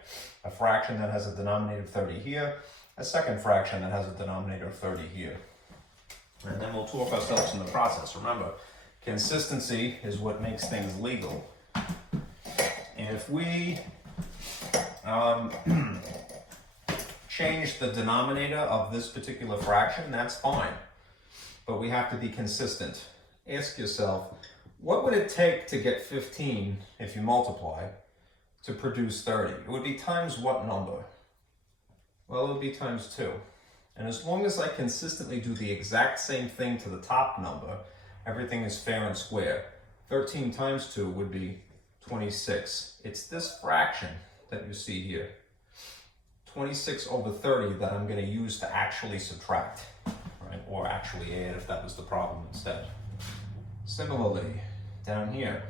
A fraction that has a denominator of 30 here, a second fraction that has a denominator of 30 here. And then we'll talk ourselves in the process. Remember, consistency is what makes things legal. If we change the denominator of this particular fraction, that's fine. But we have to be consistent. ask yourself, what would it take to get 15 if you multiply to produce 30? It would be times what number? Well, it would be times 2. And as long as I consistently do the exact same thing to the top number, everything is fair and square. 13 times 2 would be 26. It's this fraction that you see here, 26 over 30, that I'm going to use to actually subtract, right? Or actually add if that was the problem instead. Similarly, down here,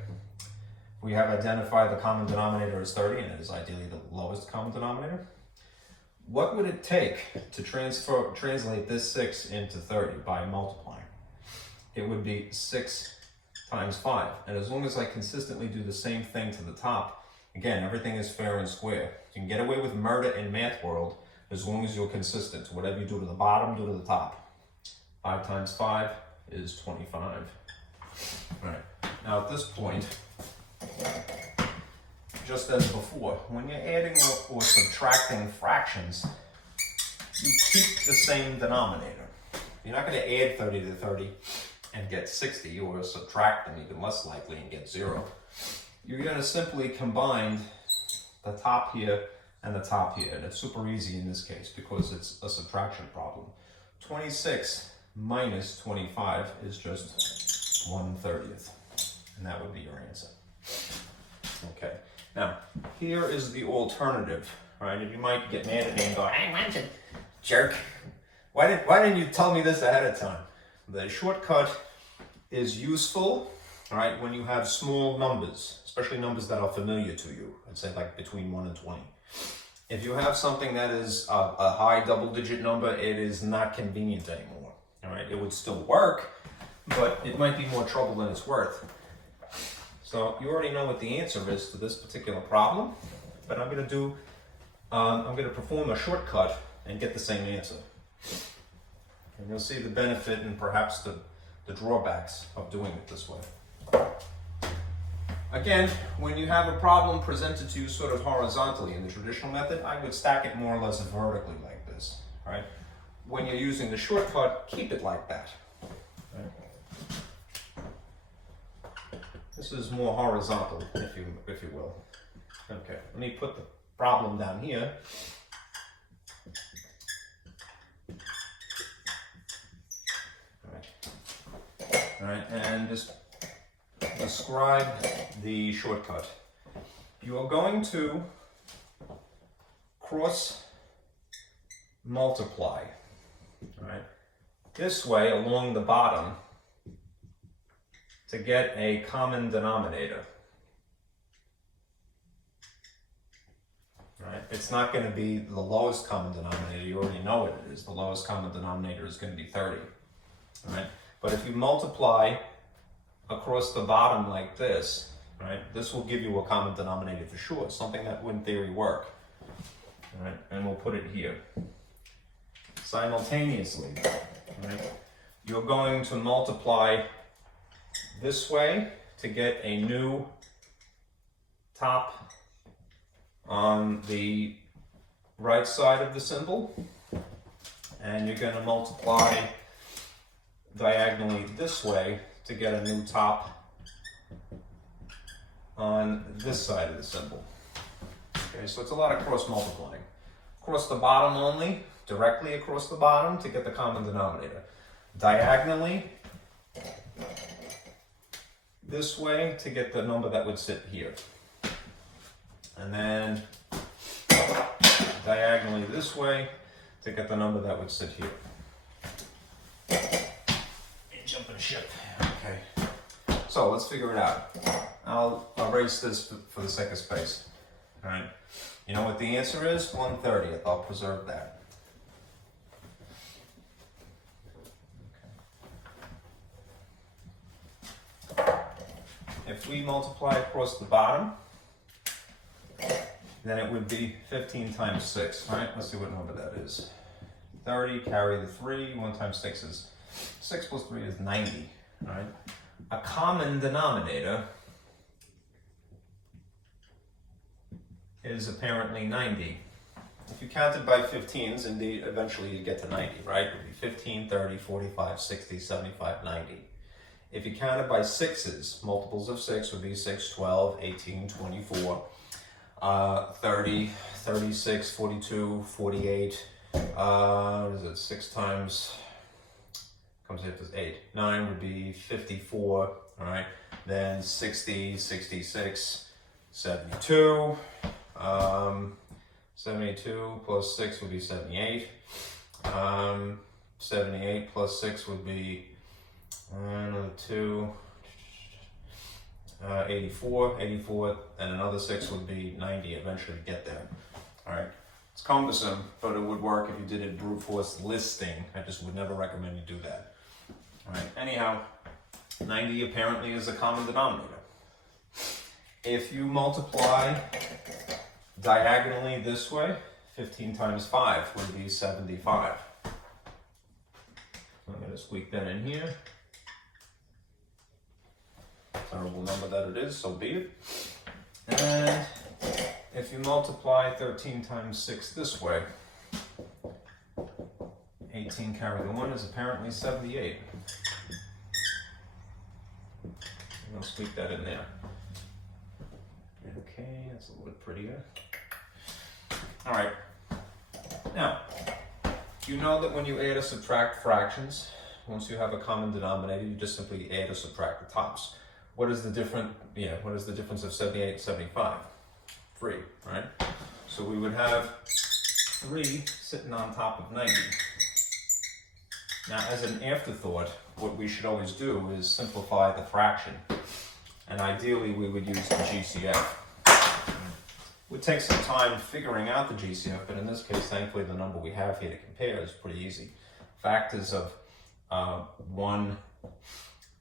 we have identified the common denominator as 30, and it is ideally the lowest common denominator. What would it take to translate this 6 into 30 by multiplying? It would be 6 times 5. And as long as I consistently do the same thing to the top, again, everything is fair and square. You can get away with murder in math world as long as you're consistent. Whatever you do to the bottom, do to the top. 5 times 5 is 25. All right. Now at this point, just as before, when you're adding or subtracting fractions, you keep the same denominator. You're not going to add 30 to 30 and get 60, or subtract them even less likely and get 0. You're going to simply combine the top here and the top here, and it's super easy in this case because it's a subtraction problem. 26 minus 25 is just 1/30, and that would be your answer. Okay. Now, here is the alternative, right? And you might get mad at me and go, "Hey, why don't you, jerk? Why didn't you tell me this ahead of time?" The shortcut is useful, right, when you have small numbers, especially numbers that are familiar to you. I'd say like between 1 and 20. If you have something that is a high double-digit number, it is not convenient anymore. All right, it would still work, but it might be more trouble than it's worth. So you already know what the answer is to this particular problem, but I'm going to perform a shortcut and get the same answer. And you'll see the benefit and perhaps the drawbacks of doing it this way. Again, when you have a problem presented to you sort of horizontally in the traditional method, I would stack it more or less vertically like this. Right? When you're using the shortcut, keep it like that. Right? This is more horizontal, if you will. Okay, let me put the problem down here. All right, and just describe the shortcut. You are going to cross multiply, right, this way along the bottom to get a common denominator. Right? It's not going to be the lowest common denominator. You already know what it is. The lowest common denominator is going to be 30. Right? But if you multiply across the bottom like this, right, this will give you a common denominator for sure, something that would in theory work. Right? And we'll put it here. Simultaneously, right, you're going to multiply this way to get a new top on the right side of the symbol, and you're going to multiply diagonally this way to get a new top on this side of the symbol. Okay, so it's a lot of cross multiplying. Across the bottom only, directly across the bottom to get the common denominator. Diagonally this way to get the number that would sit here. And then diagonally this way to get the number that would sit here. And jumping ship. Okay. So let's figure it out. I'll erase this for the sake of space. All right. You know what the answer is? 1/30. I'll preserve that. If we multiply across the bottom, then it would be 15 times 6, right? Let's see what number that is. 30, carry the 3, 1 times 6 is, 6 plus 3 is 90, right? A common denominator is apparently 90. If you counted by 15s, indeed, eventually you get to 90, right? It would be 15, 30, 45, 60, 75, 90. If you count it by sixes, multiples of 6 would be 6, 12, 18, 24, 30, 36, 42, 48. What is it? 6 times comes out as 8. 9 would be 54. All right. Then 60, 66, 72. 72 plus 6 would be 78. 78 plus 6 would be another 2. 84, 84, and another 6 would be 90. Eventually get there. All right. It's cumbersome, but it would work if you did it brute force listing. I just would never recommend you do that. All right. Anyhow, 90 apparently is a common denominator. If you multiply diagonally this way, 15 times 5 would be 75. I'm going to squeak that in here. Terrible number that it is, so be it. And if you multiply 13 times 6 this way, 18 carry the 1 is apparently 78. I'm going to squeak that in there. Okay, that's a little bit prettier. All right. Now, you know that when you add or subtract fractions, once you have a common denominator, you just simply add or subtract the tops. What is the difference of 78 and 75? 3, right? So we would have 3 sitting on top of 90. Now, as an afterthought, what we should always do is simplify the fraction. And ideally, we would use the GCF. It would take some time figuring out the GCF, but in this case, thankfully, the number we have here to compare is pretty easy. Factors of 1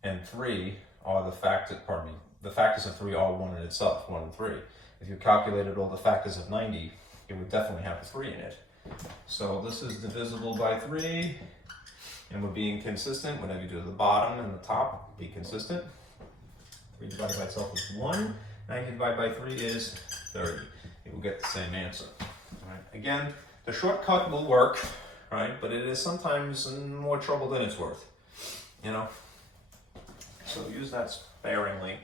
and 3 are the factors of 3 are 1 in itself, 1 and 3. If you calculated all the factors of 90, it would definitely have a 3 in it. So this is divisible by 3, and we're being consistent. Whatever you do to the bottom and the top, be consistent. 3 divided by itself is 1. 90 divided by 3 is 30. You will get the same answer. All right. Again, the shortcut will work, right? But it is sometimes more trouble than it's worth, you know? So use that sparingly.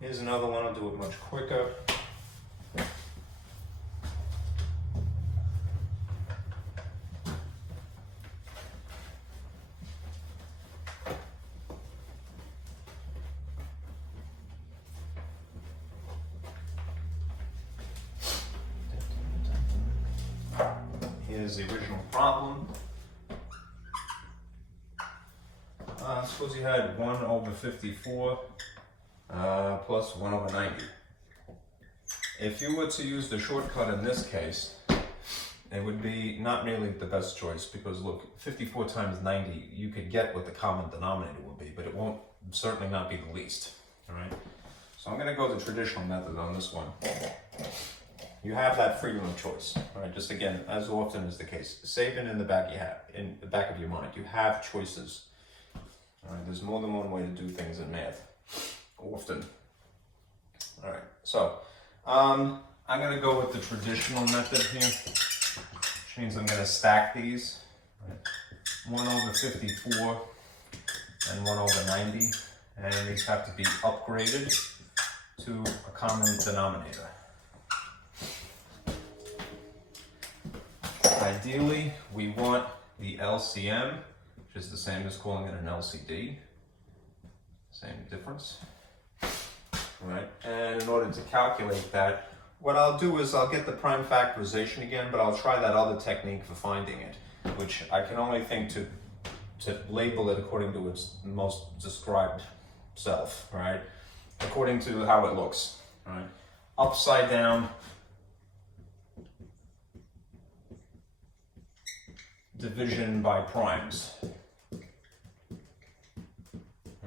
Here's another one. I'll do it much quicker. Here's the original problem. Suppose you had 1 over 54 plus 1 over 90. If you were to use the shortcut in this case, it would be not really the best choice because look, 54 times 90, you could get what the common denominator would be, but it won't certainly not be the least. All right. So I'm going to go the traditional method on this one. You have that freedom of choice. All right. Just again, as often is the case, save it in the back of your mind. You have choices. All right, there's more than one way to do things in math, often. All right, so I'm going to go with the traditional method here, which means I'm going to stack these. Right? 1 over 54 and 1 over 90, and these have to be upgraded to a common denominator. Ideally, we want the LCM, which is the same as calling it an LCD. Same difference. All right, and in order to calculate that, what I'll do is I'll get the prime factorization again, but I'll try that other technique for finding it, which I can only think to label it according to its most described self, right? According to how it looks, right? Upside down division by primes. All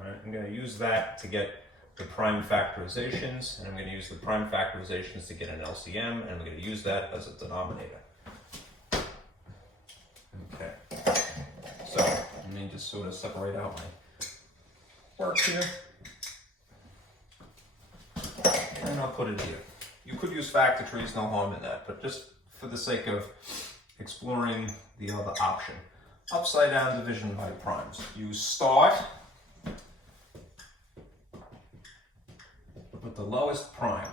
right, I'm going to use that to get the prime factorizations, and I'm going to use the prime factorizations to get an LCM, and I'm going to use that as a denominator. Okay, so let me just sort of separate out my work here, and I'll put it here. You could use factor trees, no harm in that, but just for the sake of exploring the other option, upside down division by primes. You start with the lowest prime.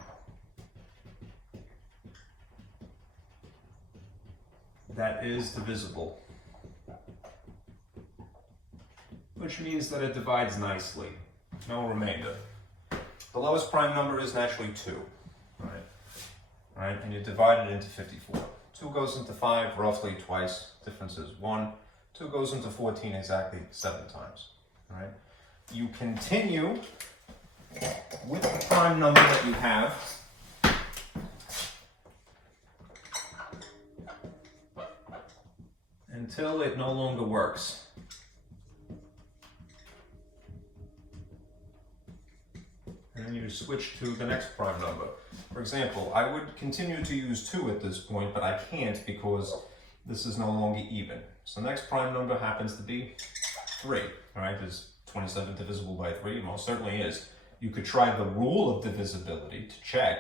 That is divisible, which means that it divides nicely. No remainder. The lowest prime number is naturally 2, right? And you divide it into 54. 2 goes into 5 roughly twice, difference is 1. 2 goes into 14 exactly 7 times, right? You continue with the prime number that you have until it no longer works. And then you switch to the next prime number. For example, I would continue to use 2 at this point, but I can't because this is no longer even. So the next prime number happens to be 3, all right? Is 27 divisible by 3? It most certainly is. You could try the rule of divisibility to check,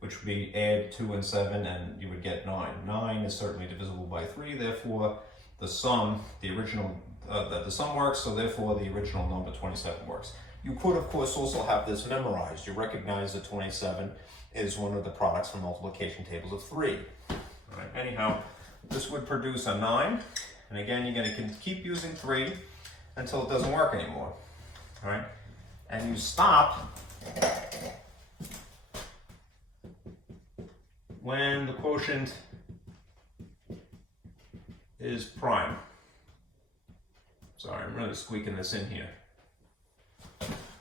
which would be add 2 and 7 and you would get 9. 9 is certainly divisible by 3, therefore the sum, the sum works, so therefore the original number 27 works. You could, of course, also have this memorized. You recognize that 27 is one of the products from multiplication tables of 3. All right. Anyhow, this would produce a 9. And again, you're going to keep using 3 until it doesn't work anymore. All right? And you stop when the quotient is prime. Sorry, I'm really squeaking this in here.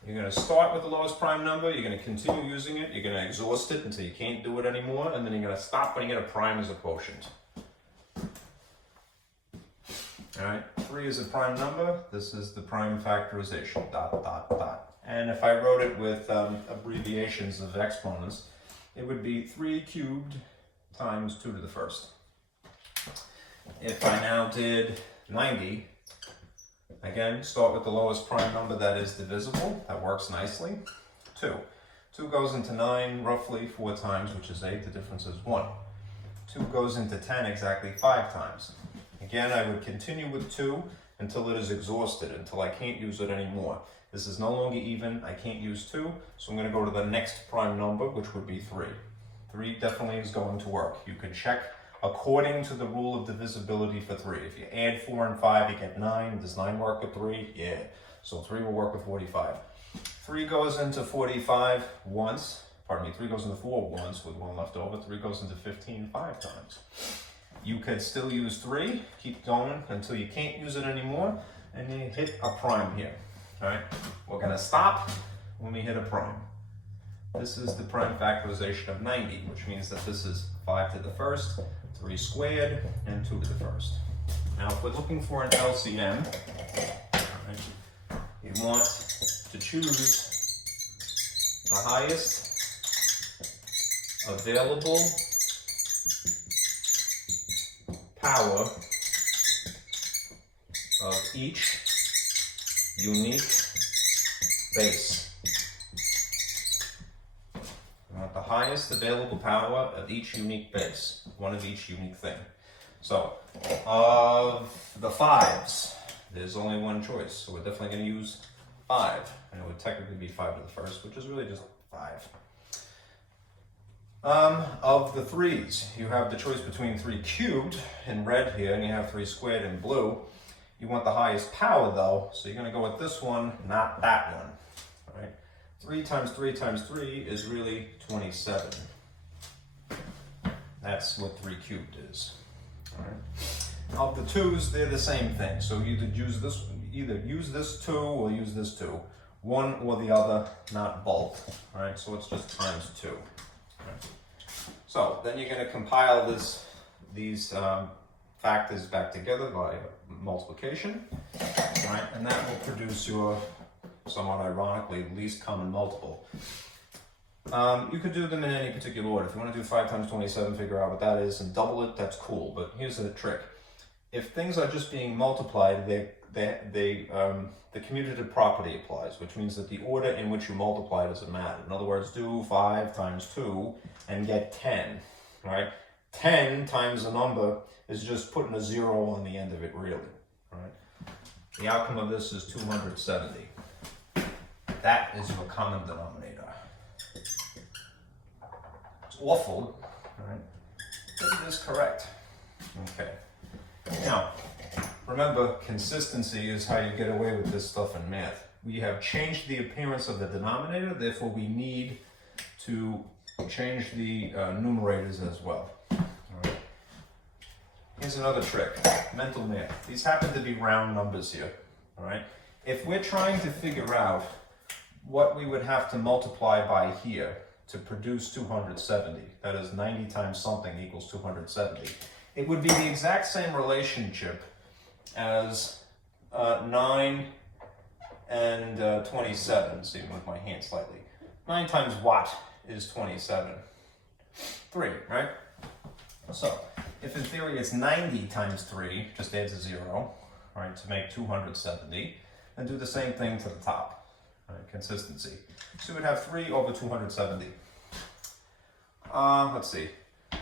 You're going to start with the lowest prime number, you're going to continue using it, you're going to exhaust it until you can't do it anymore, and then you're going to stop when you get a prime as a quotient. Alright, 3 is a prime number, this is the prime factorization, dot, dot, dot. And if I wrote it with abbreviations of exponents, it would be 3 cubed times 2 to the first. If I now did 90, again, start with the lowest prime number that is divisible. That works nicely. 2. 2 goes into 9 roughly 4 times, which is 8. The difference is 1. 2 goes into 10 exactly 5 times. Again, I would continue with 2 until it is exhausted, until I can't use it anymore. This is no longer even. I can't use 2, so I'm going to go to the next prime number, which would be 3. 3 definitely is going to work. You can check according to the rule of divisibility for 3. If you add 4 and 5, you get 9. Does 9 work with 3? Yeah. So 3 will work with 45. 3 goes into 45 once. Pardon me, 3 goes into 4 once with 1 left over. 3 goes into 15 5 times. You could still use 3. Keep going until you can't use it anymore. And you hit a prime here. All right? We're going to stop when we hit a prime. This is the prime factorization of 90, which means that this is 5 to the first, 3 squared, and 2 to the first. Now, if we're looking for an LCM, right, you want to choose the highest available power of each unique base. The highest available power of each unique base, one of each unique thing. So, of the 5s, there's only one choice, so we're definitely going to use 5, and it would technically be 5 to the first, which is really just 5. Of the 3s, you have the choice between 3 cubed in red here, and you have 3 squared in blue. You want the highest power though, so you're going to go with this one, not that one. All right? 3 times 3 times 3 is really 27. That's what 3 cubed is. All right. Of the 2s, they're the same thing. So you either use this 2 or use this 2. One or the other, not both. All right. So it's just times 2. All right. So then you're going to compile these factors back together by multiplication. All right, and that will produce your, somewhat ironically, least common multiple. You could do them in any particular order. If you want to do 5 times 27, figure out what that is, and double it, that's cool. But here's the trick. If things are just being multiplied, the commutative property applies, which means that the order in which you multiply doesn't matter. In other words, do 5 times 2 and get 10, right? 10 times a number is just putting a 0 on the end of it, really. right? The outcome of this is 270. That is your common denominator. It's awful, right? But it is correct. Okay. Now, remember, consistency is how you get away with this stuff in math. We have changed the appearance of the denominator, therefore we need to change the numerators as well. All right. Here's another trick, mental math. These happen to be round numbers here. All right. If we're trying to figure out what we would have to multiply by here to produce 270, that is 90 times something equals 270, it would be the exact same relationship as 9 and 27. See, move my hand slightly. 9 times what is 27? 3, right? So, if in theory it's 90 times 3, just adds a 0, right, to make 270, and do the same thing to the top, right, consistency. So we would have 3 over 270. Let's see.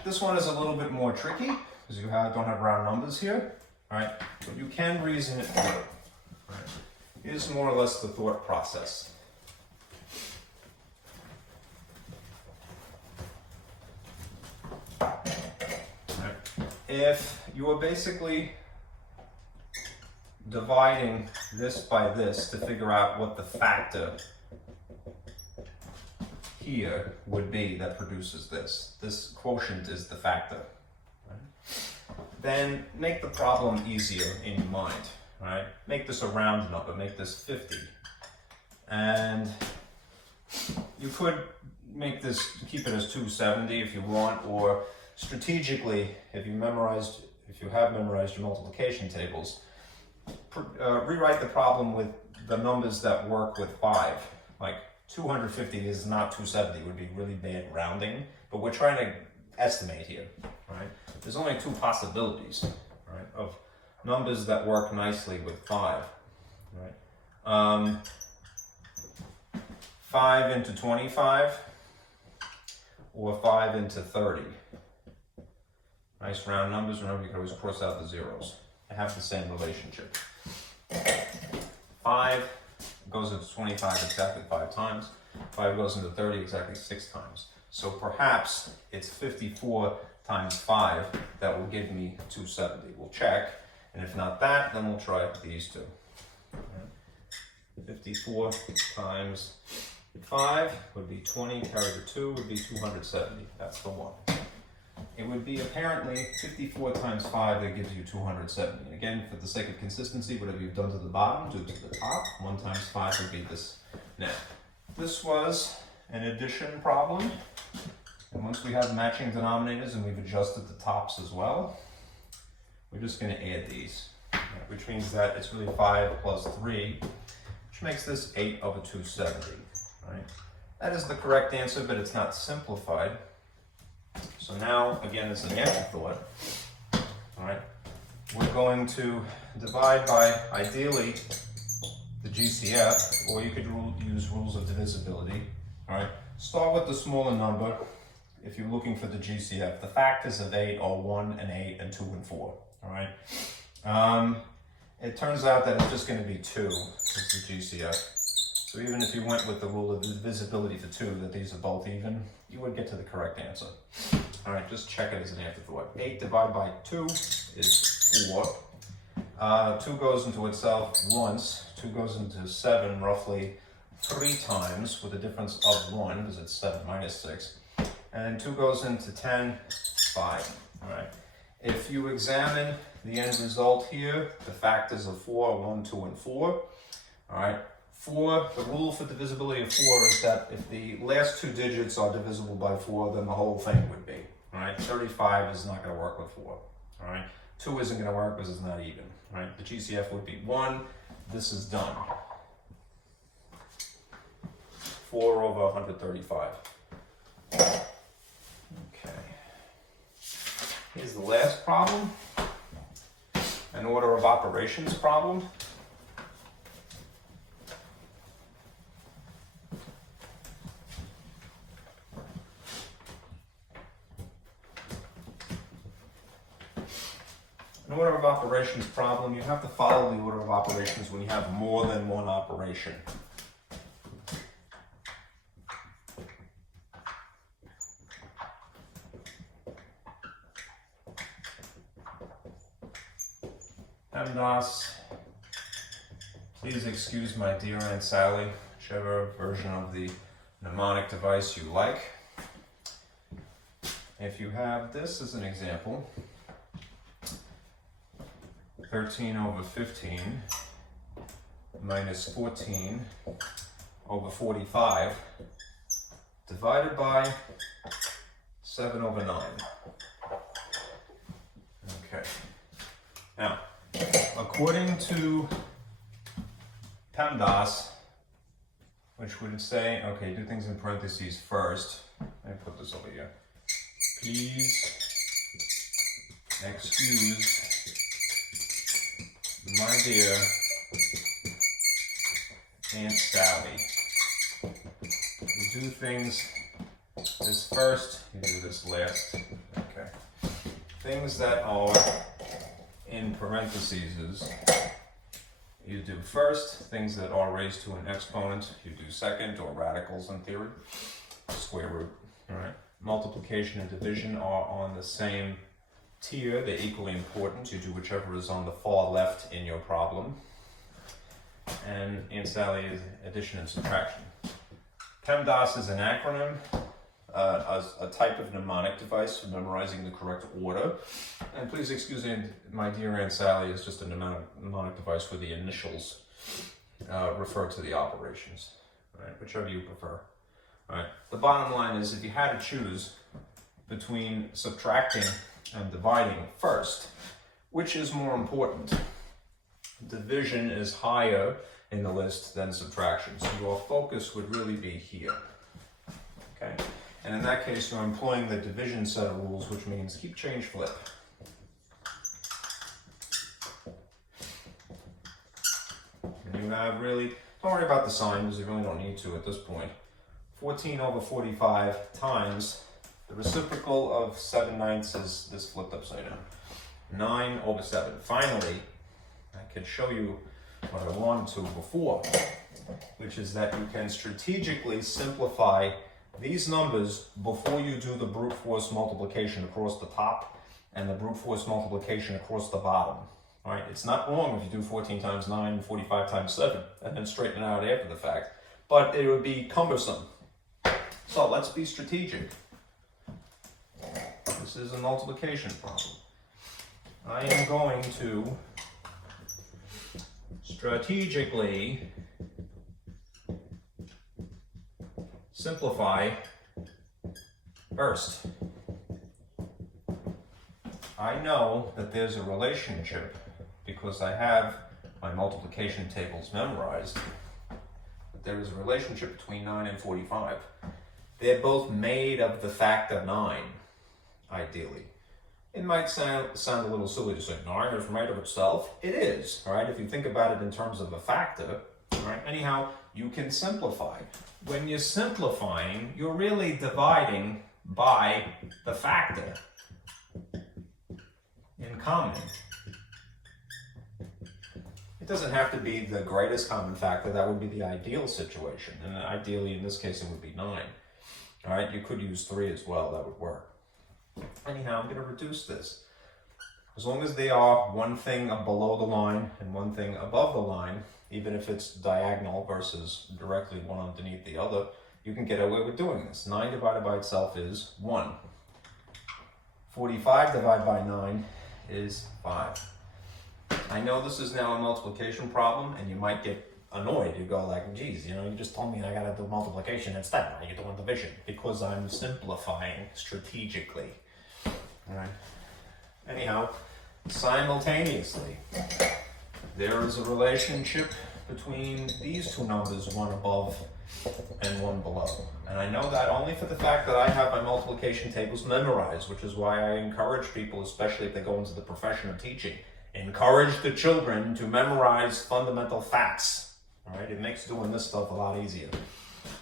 This one is a little bit more tricky, because you don't have round numbers here, right? But you can reason it through. Right? Here's more or less the thought process. Right. If you are basically dividing this by this to figure out what the factor here would be that produces this quotient is the factor. Then make the problem easier in your mind, right? Make this a round number, make this 50. And you could make this, keep it as 270 if you want, or strategically, if you have memorized your multiplication tables, rewrite the problem with the numbers that work with 5. Like 250 is not 270, it would be really bad rounding, but we're trying to estimate here, right? There's only 2 possibilities, right, of numbers that work nicely with 5, right? 5 into 25 or 5 into 30. Nice round numbers. Remember, you can always cross out the zeros. They have the same relationship. 5 goes into 25 exactly 5 times. 5 goes into 30 exactly 6 times. So perhaps it's 54 times 5 that will give me 270. We'll check, and if not that, then we'll try these two. 54 times 5 would be 20, carry the 2 would be 270. That's the one. It would be apparently 54 times 5 that gives you 270. And again, for the sake of consistency, whatever you've done to the bottom, do to the top. 1 times 5 would be this. Now, this was an addition problem. And once we have matching denominators and we've adjusted the tops as well, we're just going to add these, right, which means that it's really 5 plus 3, which makes this 8 over 270. Right? That is the correct answer, but it's not simplified. So now, again, it's an afterthought. All right, we're going to divide by, ideally, the GCF, or you could use rules of divisibility. All right, start with the smaller number. If you're looking for the GCF, the factors of 8 are 1 and 8 and 2 and 4. All right, it turns out that it's just going to be 2 as the GCF. So even if you went with the rule of divisibility for 2, that these are both even, you would get to the correct answer. All right, just check it as an afterthought. 8 divided by 2 is 4. 2 goes into itself once. 2 goes into 7 roughly 3 times with a difference of 1, because it's 7 minus 6. And 2 goes into 10, 5. All right. If you examine the end result here, the factors of 4 are 1, 2, and 4. All right. 4, the rule for divisibility of 4 is that if the last 2 digits are divisible by 4, then the whole thing would be. All right, 35 is not going to work with 4. All right, 2 isn't going to work because it's not even. All right, the GCF would be 1. This is done. 4 over 135. Okay. Here's the last problem. An order of operations problem. An order of operations problem, you have to follow the order of operations when you have more than one operation. Pemdas, please excuse my dear Aunt Sally, whichever version of the mnemonic device you like. If you have this as an example, 13 over 15 minus 14 over 45 divided by 7 over 9. Okay. Now, according to Pemdas, which would say, okay, do things in parentheses first. Let me put this over here. Please excuse my dear Aunt Sally. You do things this first, you do this last. Okay. Things that are in parentheses you do first. Things that are raised to an exponent you do second, or radicals in theory. Square root. All right. Multiplication and division are on the same tier. They're equally important. You do whichever is on the far left in your problem. And Aunt Sally is addition and subtraction. Pemdas is an acronym, a type of mnemonic device for memorizing the correct order. And please excuse me, my dear Aunt Sally is just a mnemonic device where the initials refer to the operations, right? Whichever you prefer. All right. The bottom line is, if you had to choose between subtracting and dividing first, which is more important? Division is higher in the list than subtraction, so your focus would really be here. Okay, and in that case, you're employing the division set of rules, which means keep, change, flip. And you have really, don't worry about the sign because you really don't need to at this point. 14 over 45 times the reciprocal of 7/9 is this flipped upside down. 9 over 7. Finally, I could show you what I wanted to before, which is that you can strategically simplify these numbers before you do the brute force multiplication across the top and the brute force multiplication across the bottom. All right, it's not wrong if you do 14 times 9 and 45 times 7 and then straighten it out after the fact, but it would be cumbersome. So let's be strategic. This is a multiplication problem. I am going to strategically simplify first. I know that there's a relationship because I have my multiplication tables memorized. There is a relationship between 9 and 45. They're both made of the factor 9, ideally. It might sound a little silly to say 9 is made of itself. It is, all right? If you think about it in terms of a factor, all right? Anyhow, you can simplify. When you're simplifying, you're really dividing by the factor in common. It doesn't have to be the greatest common factor. That would be the ideal situation. And ideally, in this case, it would be 9. All right, you could use 3 as well. That would work. Anyhow, I'm going to reduce this. As long as they are one thing below the line and one thing above the line, even if it's diagonal versus directly one underneath the other, you can get away with doing this. 9 divided by itself is 1. 45 divided by 9 is 5. I know this is now a multiplication problem, and you might get annoyed. You go like, geez, you just told me I gotta do multiplication instead. Now you're doing division. Because I'm simplifying strategically. All right. Anyhow, simultaneously, there is a relationship between these two numbers, one above and one below. And I know that only for the fact that I have my multiplication tables memorized, which is why I encourage people, especially if they go into the profession of teaching, encourage the children to memorize fundamental facts. All right, it makes doing this stuff a lot easier.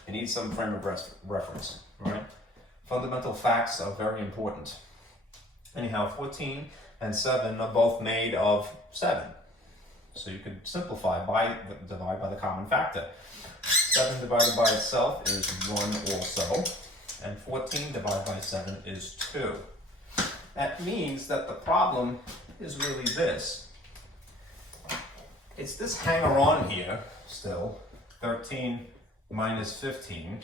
You need some frame of reference. All right, fundamental facts are very important. Anyhow, 14 and 7 are both made of 7. So you could simplify by divide by the common factor. 7 divided by itself is 1 also, and 14 divided by 7 is 2. That means that the problem is really this. It's this hanger-on here, still, 13 minus 15,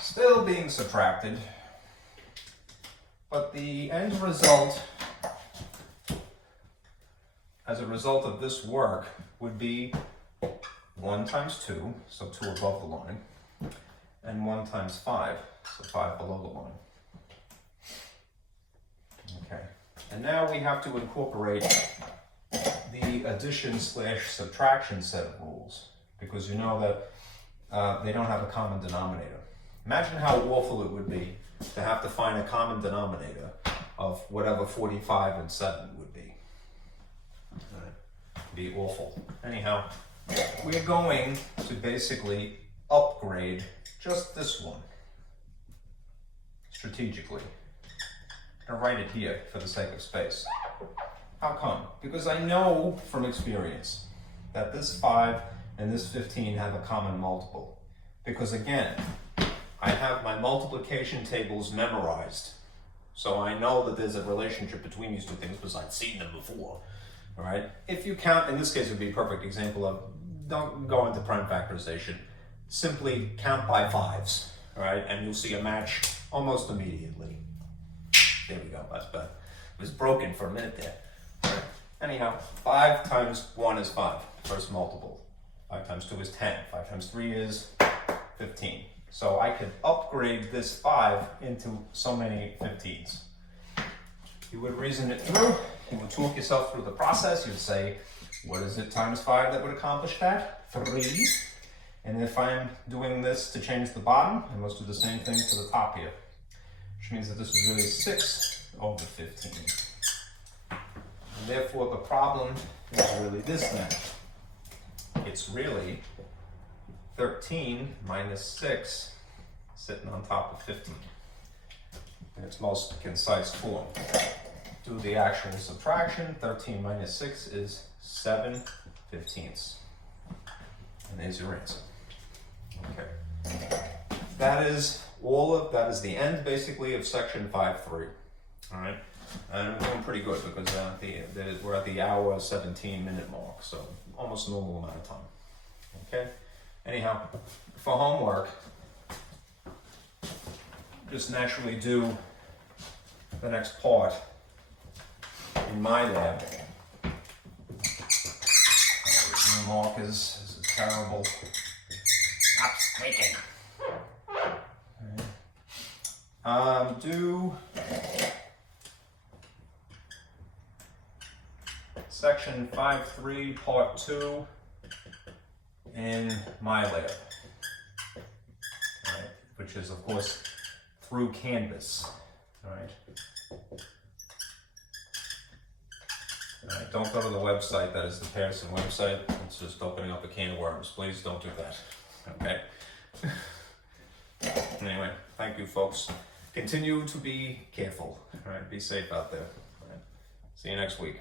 still being subtracted, but the end result, as a result of this work, would be 1 times 2, so 2 above the line, and 1 times 5, so 5 below the line. Okay, and now we have to incorporate the addition/subtraction set of rules, because you know that they don't have a common denominator. Imagine how awful it would be to have to find a common denominator of whatever 45 and 7 would be. It'd be awful. Anyhow, we're going to basically upgrade just this one strategically. I'm going to write it here for the sake of space. How come? Because I know from experience that this 5 and this 15 have a common multiple. Because again, I have my multiplication tables memorized. So I know that there's a relationship between these two things because I've seen them before. All right? If you count, in this case it would be a perfect example of, don't go into prime factorization, simply count by 5s, all right? And you'll see a match almost immediately. There we go, that's better. It was broken for a minute there. All right. Anyhow, 5 times 1 is 5, first multiple. 5 times 2 is 10, 5 times 3 is 15. So I could upgrade this 5 into so many 15s. You would reason it through, you would talk yourself through the process, you'd say, what is it times 5 that would accomplish that? 3. And if I'm doing this to change the bottom, I must do the same thing to the top here. Which means that this is really 6 over 15. And therefore the problem is really this then. It's really 13 minus 6 sitting on top of 15 in its most concise form. Do the actual subtraction. 13 minus 6 is 7/15. And there's your answer. Okay. That is the end basically of section 5.3. All right. And I'm doing pretty good because we're at the hour 17-minute mark, so almost normal amount of time. Okay. Anyhow, for homework, just naturally do the next part in my lab. Mark is terrible. Stop squeaking. Do section 5.3 part 2 in my lab, right, which is of course through Canvas. All right. Alright, don't go to the website, that is the Pearson website. It's just opening up a can of worms. Please don't do that. Okay? Anyway, thank you folks. Continue to be careful. Alright, be safe out there. All right. See you next week.